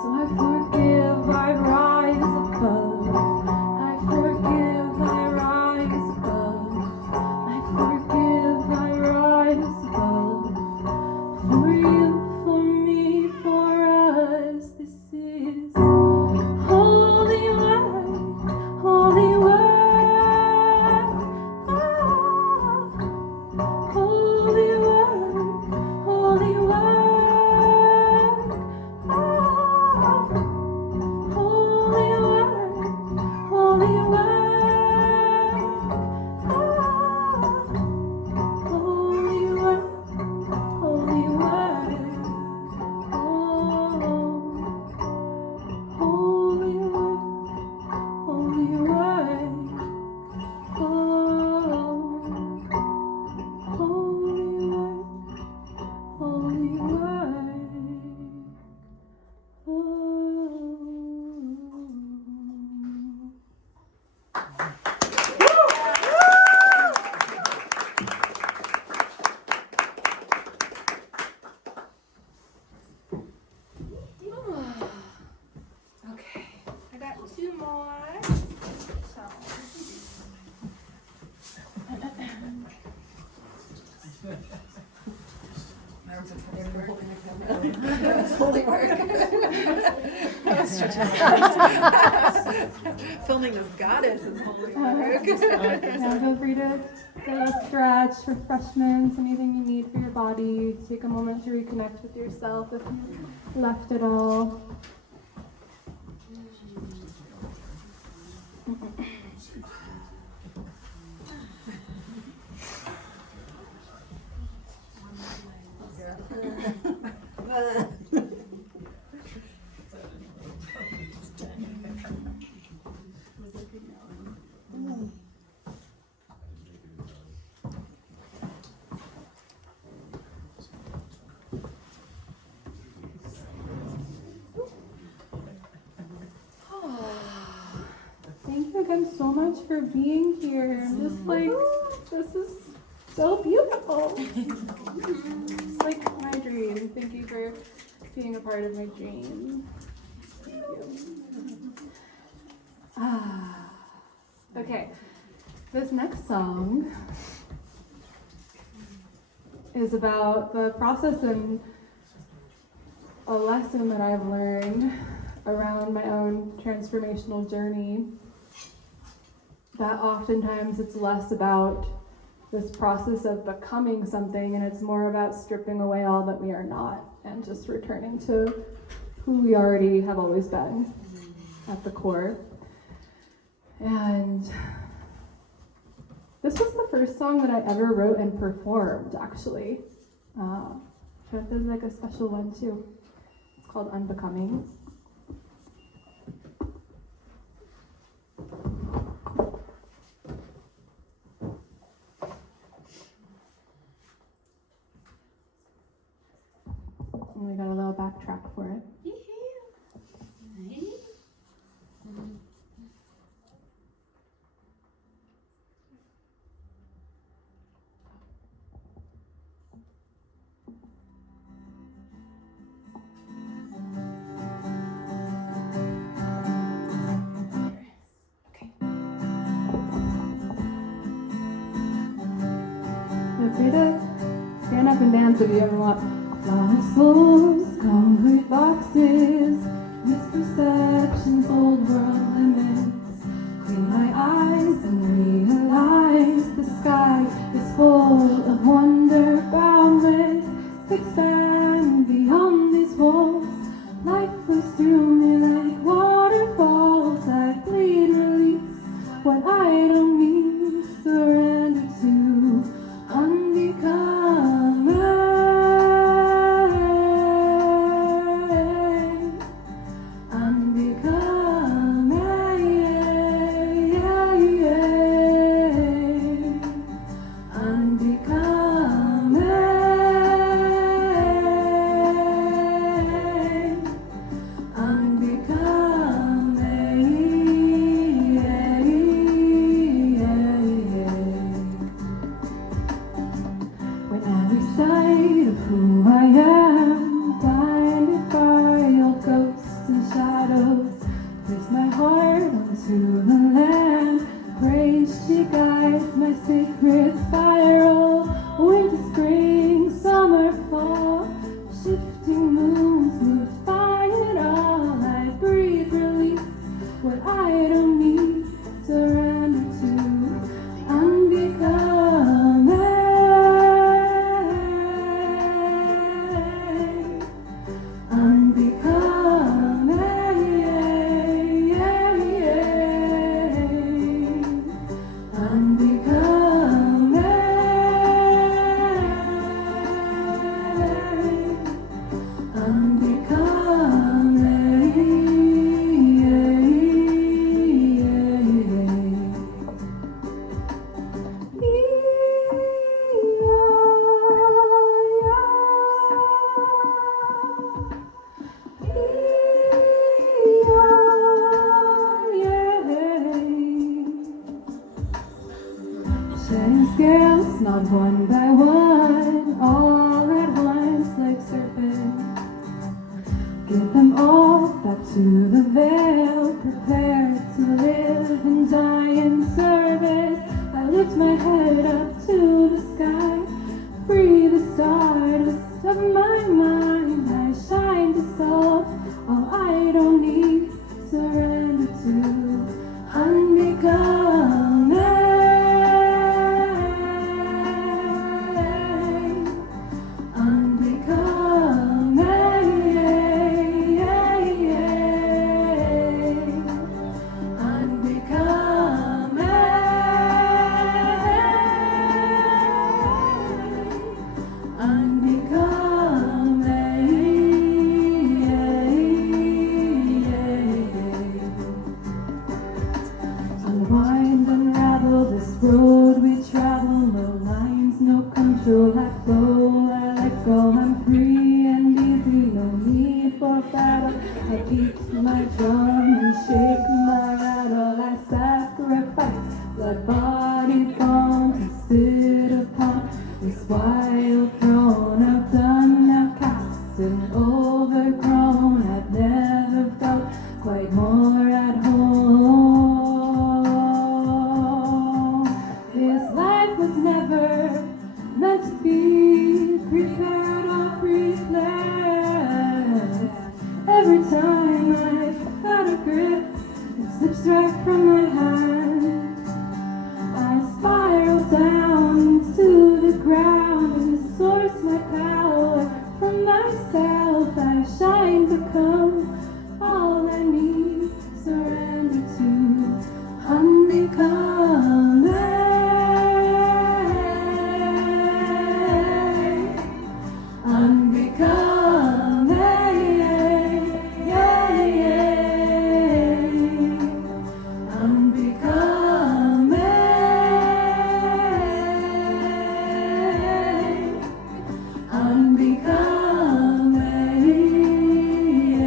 So I forgive, I rise above. I forgive, I rise above. I forgive, I rise above. For you, for me, for us, this is holy work, holy work. It's holy work. Filming this goddess is holy work. Yeah, feel free to get a stretch, refreshments, anything you need for your body. Take a moment to reconnect with yourself if you left it all. Thank you again so much for being here. I'm just like, this is so beautiful. It's like my dream. Thank you for being a part of my dream. Thank you. Okay, this next song is about the process and a lesson that I've learned around my own transformational journey. That oftentimes it's less about this process of becoming something, and it's more about stripping away all that we are not and just returning to who we already have always been at the core. And this was the first song that I ever wrote and performed, actually. So it feels like a special one too. It's called Unbecoming. And we got a little backtrack for it. Feel free to stand up and dance if you ever want. Lost souls, concrete boxes, misperceptions, old world limits. Clean my eyes and realize the sky is full of wonder, boundless. Expand beyond these walls. Life flows through me like waterfalls. I bleed, release what I don't need. Surrender to unbecoming. Scales, not one by one, all at once like serpents. Get them all back to the veil, prepared to live and die in service. I lift my head up to the sky, free the stardust of my mind. I shine. road we travel, no lines, no control. I flow, I let go, I'm free and easy, no need for battle. I beat my drum and shake my rattle. I sacrifice the body born to sit upon this wild throne. I've done, I've cast and overgrown. I've never felt quite more at home. This life was never meant to be prepared or pre-planned. Every time I've got a grip, it slips right from my hand. I spiral down to the ground and source my power from myself. I shine, become all I need, surrender to, unbecoming. Unbecoming, yeah, yeah. Unbecoming, unbecoming, yeah,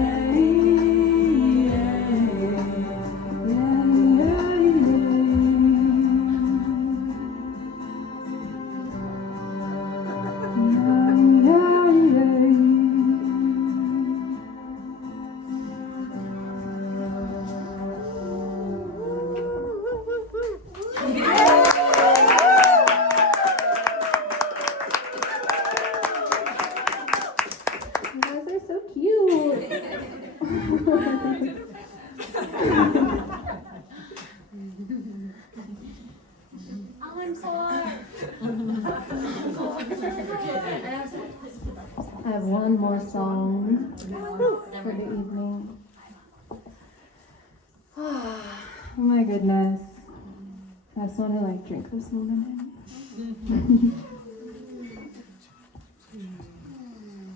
You guys are so cute. I have one more song for the evening. Oh my goodness. I just want to drink this moment in.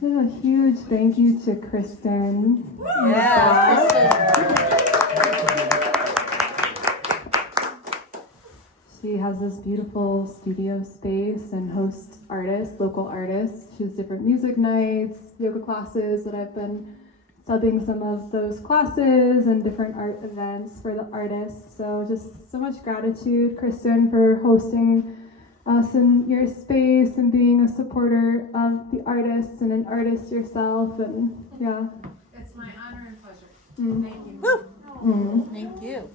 A huge thank you to Kristen. She has this beautiful studio space and hosts artists, local artists. She has different music nights, yoga classes that I've been subbing some of those classes and different art events for the artists. So just so much gratitude, Kristen, for hosting us in your space and being a supporter of the artists and an artist yourself. And yeah. It's my honor and pleasure. Thank you. Thank you.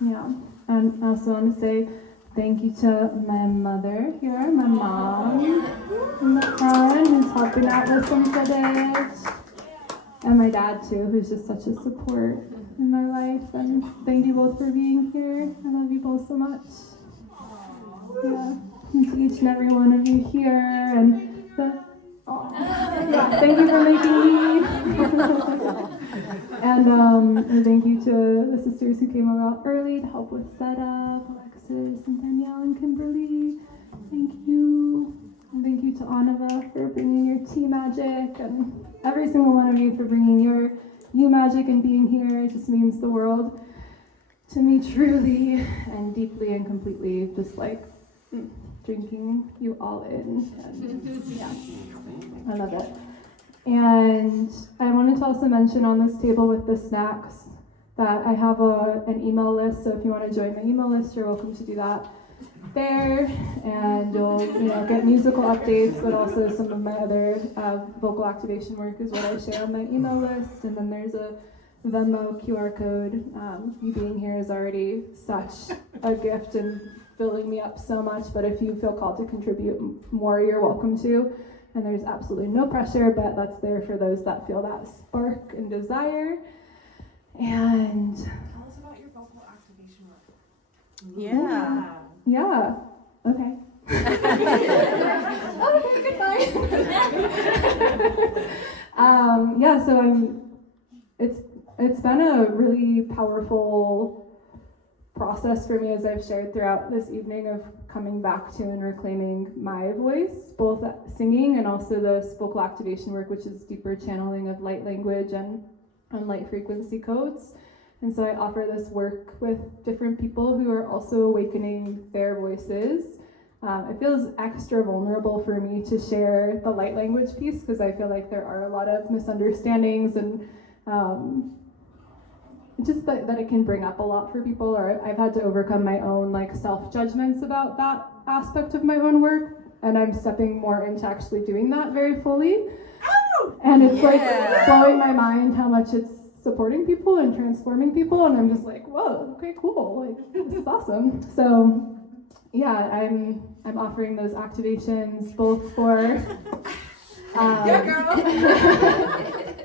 Yeah. And I also want to say thank you to my mother here, my mom in the front, who's helping out with some footage. And my dad too, who's just such a support in my life. And thank you both for being here. I love you both so much. Yeah, and to each and every one of you here, and yeah, thank you for making me. And thank you to the sisters who came a lot early to help with setup, Alexis and Danielle and Kimberly. Thank you. And thank you to Anava for bringing your tea magic, and every single one of you for bringing your you magic and being here. It just means the world to me, truly and deeply and completely, just drinking you all in. And yeah, I love it. And I wanted to also mention on this table with the snacks that I have an email list. So if you want to join my email list, you're welcome to do that there. And you'll get musical updates, but also some of my other vocal activation work is what I share on my email list. And then there's a Venmo QR code. You being here is already such a gift and filling me up so much, but if you feel called to contribute more, you're welcome to. And there's absolutely no pressure, but that's there for those that feel that spark and desire. And Tell us about your vocal activation work. yeah. Okay. Okay, goodbye. So it's been a really powerful process for me, as I've shared throughout this evening, of coming back to and reclaiming my voice, both singing and also the vocal activation work, which is deeper channeling of light language and light frequency codes. And so I offer this work with different people who are also awakening their voices. It feels extra vulnerable for me to share the light language piece because I feel like there are a lot of misunderstandings and just that it can bring up a lot for people, or I've had to overcome my own like self-judgments about that aspect of my own work, and I'm stepping more into actually doing that very fully. And it's like blowing my mind how much it's supporting people and transforming people, and I'm just like, whoa, okay, cool, like this is awesome. So yeah, I'm offering those activations both for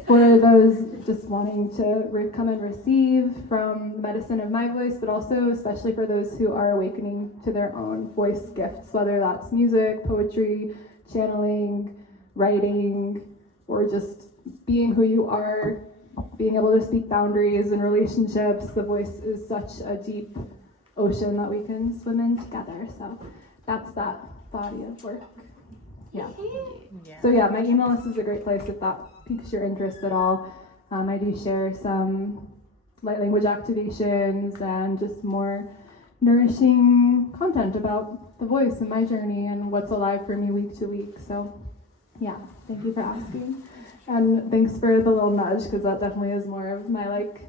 for those just wanting to come and receive from the medicine of my voice, but also especially for those who are awakening to their own voice gifts, whether that's music, poetry, channeling, writing, or just being who you are, being able to speak boundaries and relationships. The voice is such a deep ocean that we can swim in together. So that's that body of work. Yeah. So yeah, my email list is a great place if that piques your interest at all. I do share some light language activations and just more nourishing content about the voice and my journey and what's alive for me week to week. So yeah, thank you for asking. And thanks for the little nudge, because that definitely is more of my like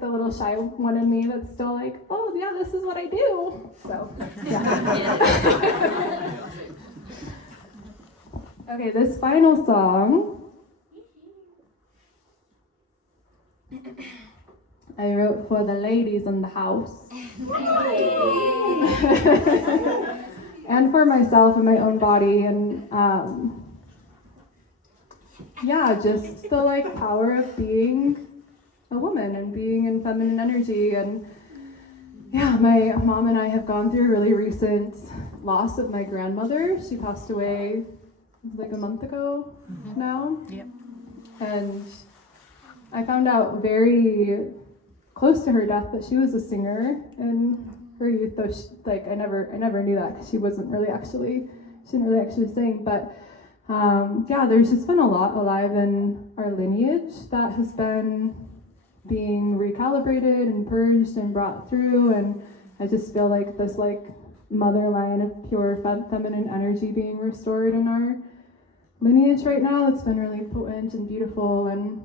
the little shy one in me that's still like, oh yeah, this is what I do. So yeah. Okay, this final song I wrote for the ladies in the house. And for myself and my own body, and just the like power of being a woman and being in feminine energy. And yeah, my mom and I have gone through a really recent loss of my grandmother. She passed away like a month ago now. Yep. And I found out very close to her death that she was a singer in her youth, though I never knew that because she didn't really actually sing. But there's just been a lot alive in our lineage that has been being recalibrated and purged and brought through, and I just feel like this like mother line of pure feminine energy being restored in our lineage right now. It's been really potent and beautiful, and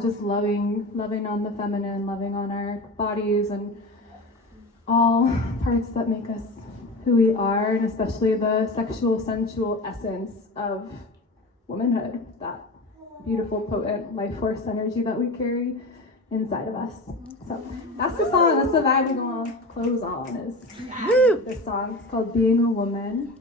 just loving on the feminine, loving on our bodies and all parts that make us who we are, and especially the sexual, sensual essence of womanhood, that beautiful, potent life force energy that we carry inside of us. So that's the song, that's the vibe we want to close on, is this song. It's called Being a Woman.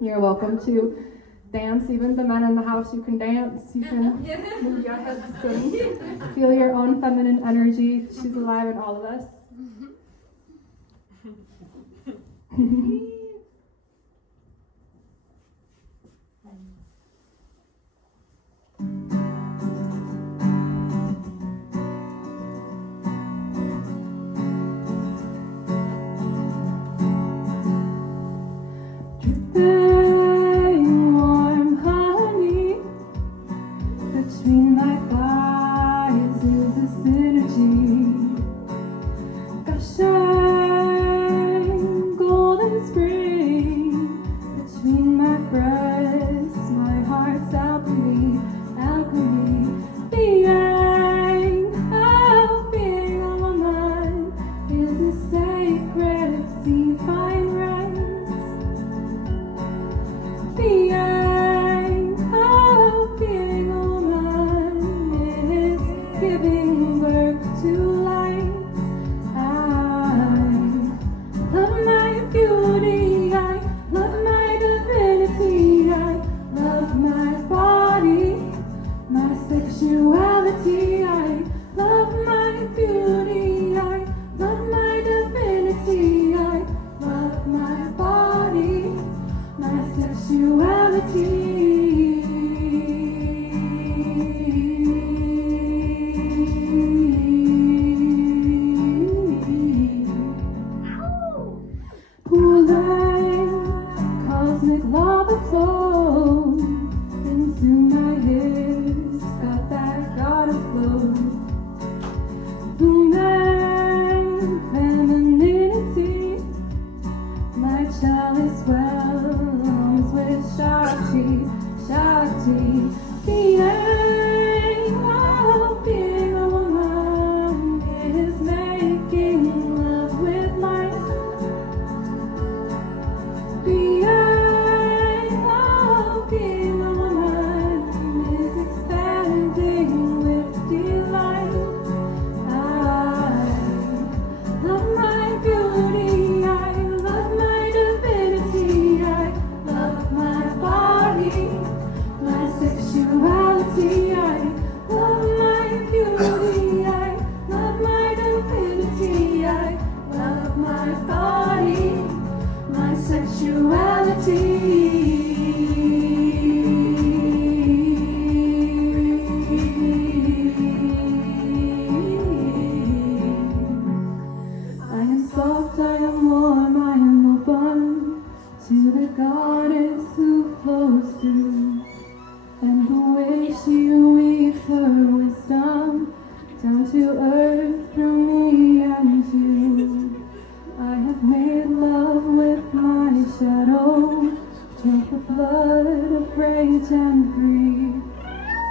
You're welcome to dance, even the men in the house, you can dance, you can move your hips and feel your own feminine energy. She's alive in all of us. sexuality. Being a woman is making love with my being a woman is expanding with delight. I love my beauty, I love my divinity, I love my body, my sexuality, I love my beauty, I love my divinity, I love my body, my sexuality. I am soft, I am warm, I am open to the goddess who flows through, and the way she weaves her wisdom down to earth through me and you. I have made love with my shadow, drank the blood of rage and grief,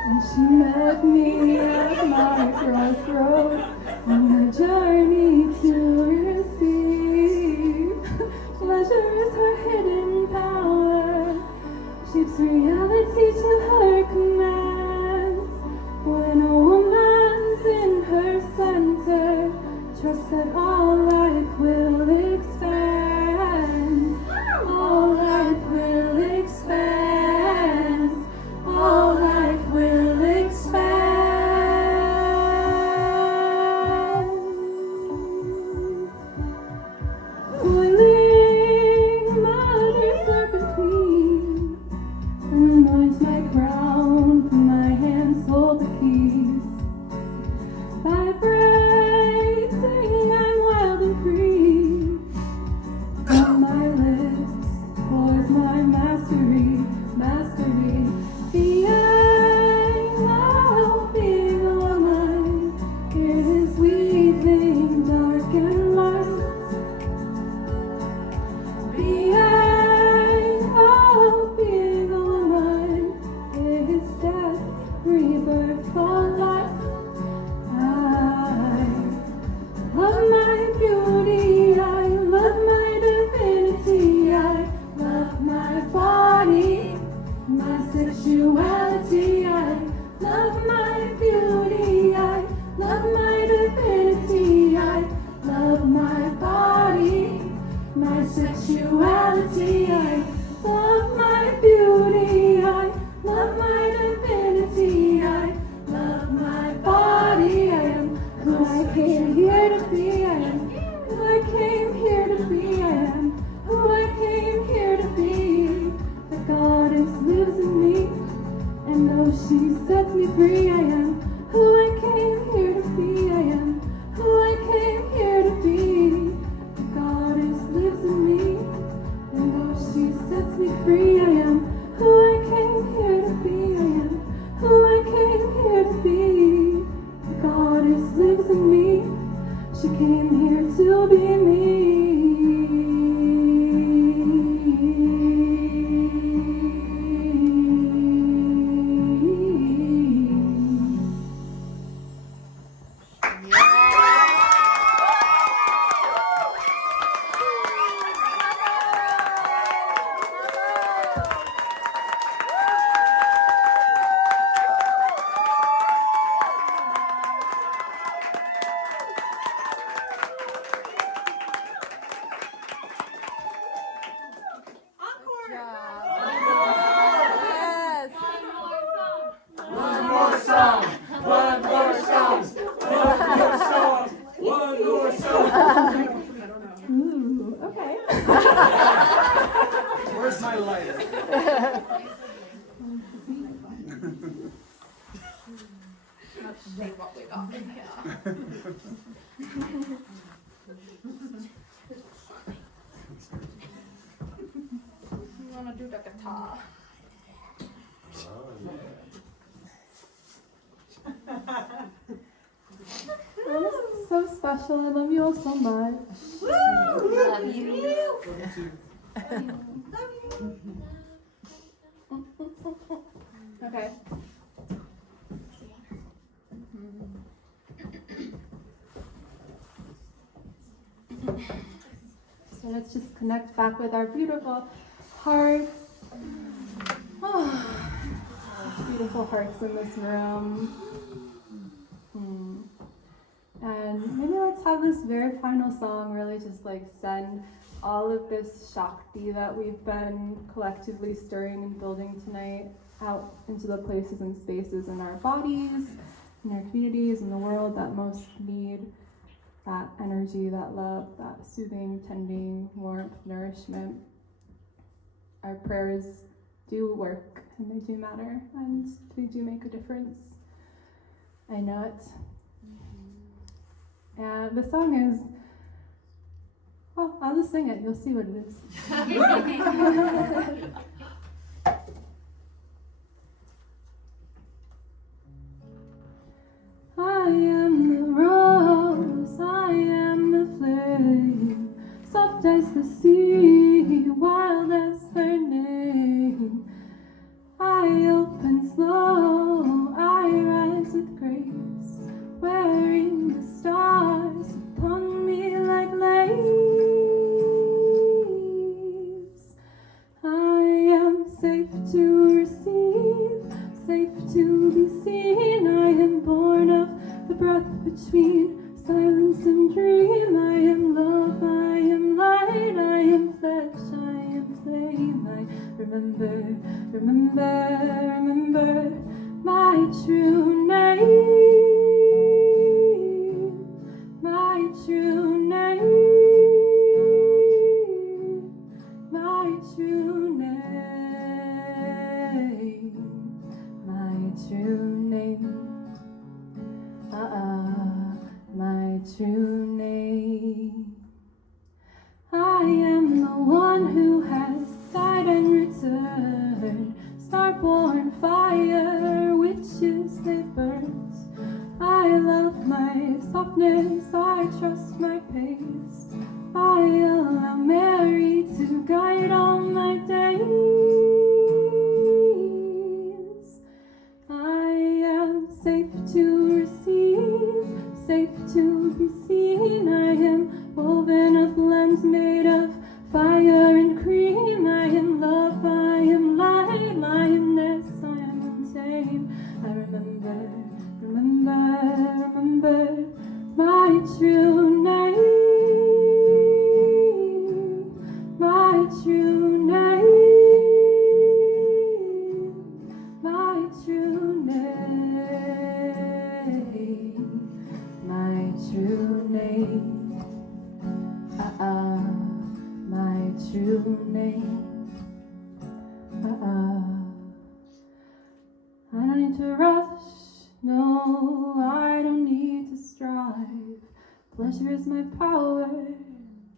and she met me at my crossroads on my journey to receive. Pleasure is her hidden power, shapes reality to her commands. When a woman's in her center, trust that all life will expand. All life will expand. All life will expand. Boiling mother serpent queen, anoint my crown, from my hands hold the keys. Vibrating, I'm wild and free. From my lips pours my mastery, mastery. Being a woman is weaving dark and light. Being a woman is death, rebirth for life. I love my beauty, I love my divinity, I love my body, my sexuality, I love my beauty, I love my divinity, I love my body, my sexuality, I love my beauty, I love my divinity, I love my body, I am who I came here to be, I am who I came here to be, I am who I came here to be. The goddess lives in me, and though she sets me free, I am who I came here to be, I am who I came here to be. The goddess lives in me, and though she sets me free, I am who I came here to be, I am who I came here to be. The goddess lives in me, she came here to be me. Ooh, okay. Where's my lighter? See what we got in here. You wanna do the guitar? Oh, this is so special. I love you all so much. Love you. Okay. So let's just connect back with our beautiful hearts. Oh, beautiful hearts in this room. And maybe let's have this very final song really just like send all of this Shakti that we've been collectively stirring and building tonight out into the places and spaces in our bodies, in our communities, in the world that most need that energy, that love, that soothing, tending, warmth, nourishment. Our prayers do work and they do matter and they do make a difference. I know it. And the song is, well, I'll just sing it. You'll see what it is. I am the rose, I am the flame, soft as the sea, wild as her name. I open slow, I rise with grace, wearing the stars upon me like leaves. I am safe to receive, safe to be seen. I am born of the breath between silence and dream. I am love, I am light, I am flesh, I am flame. I remember my true name, my true name, my true name, my true name, my true name. I am the one who has died and returned, star-born fire, witches they burnt. I love my softness, I trust my pace, I allow Mary to guide all my days. I am safe to receive, safe to be seen. I am woven of blends made of fire and cream. I am love, I am light, lioness, I am untamed. I remember my true name, my true name, my true name, my true name. My true name. I don't need to rush, no, I don't need to strive. Pleasure is my power,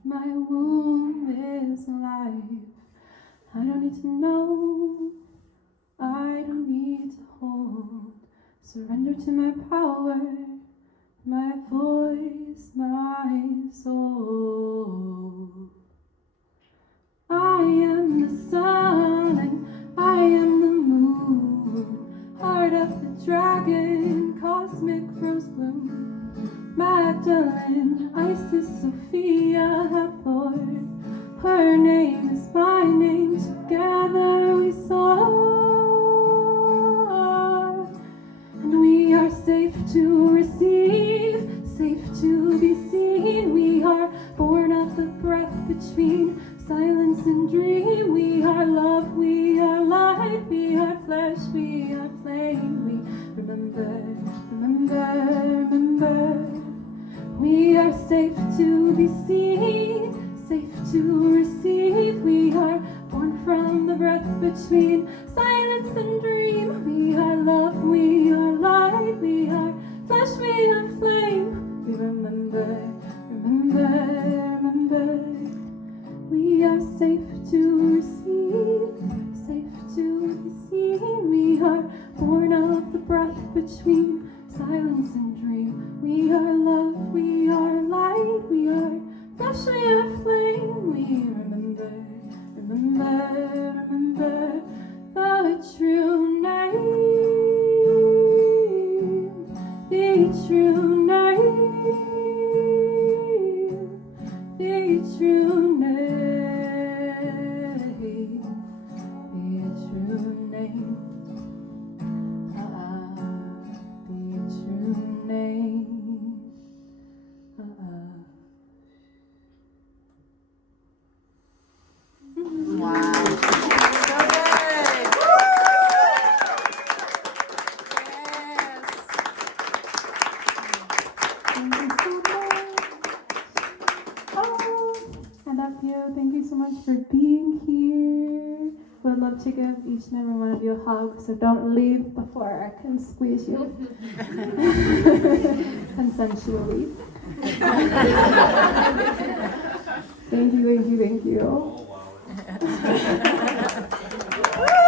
my womb is life. I don't need to know, I don't need to hold. Surrender to my power, my voice, my soul. I am the sun and I am the moon, heart of the dragon, cosmic rose bloom. Magdalene, Isis, Sophia, Hathor, her name is my name, together we soar. And we are safe to receive, safe to be seen. We are born of the breath between silence and dream. We are love, we are light, we are flesh, we are flame. We remember. We are safe to be seen, safe to receive. We are born from the breath between silence and dream. We are love, we are light, we are flesh, we are flame. We remember. We are safe to receive, safe to be seen. We are born of the breath between silence and dream. We are love, we are light, we are flesh, we are flame. We remember the true name. being here. Would love to give each and every one of you a hug, so don't leave before I can squeeze you consensually. Thank you, thank you, thank you. Oh, wow.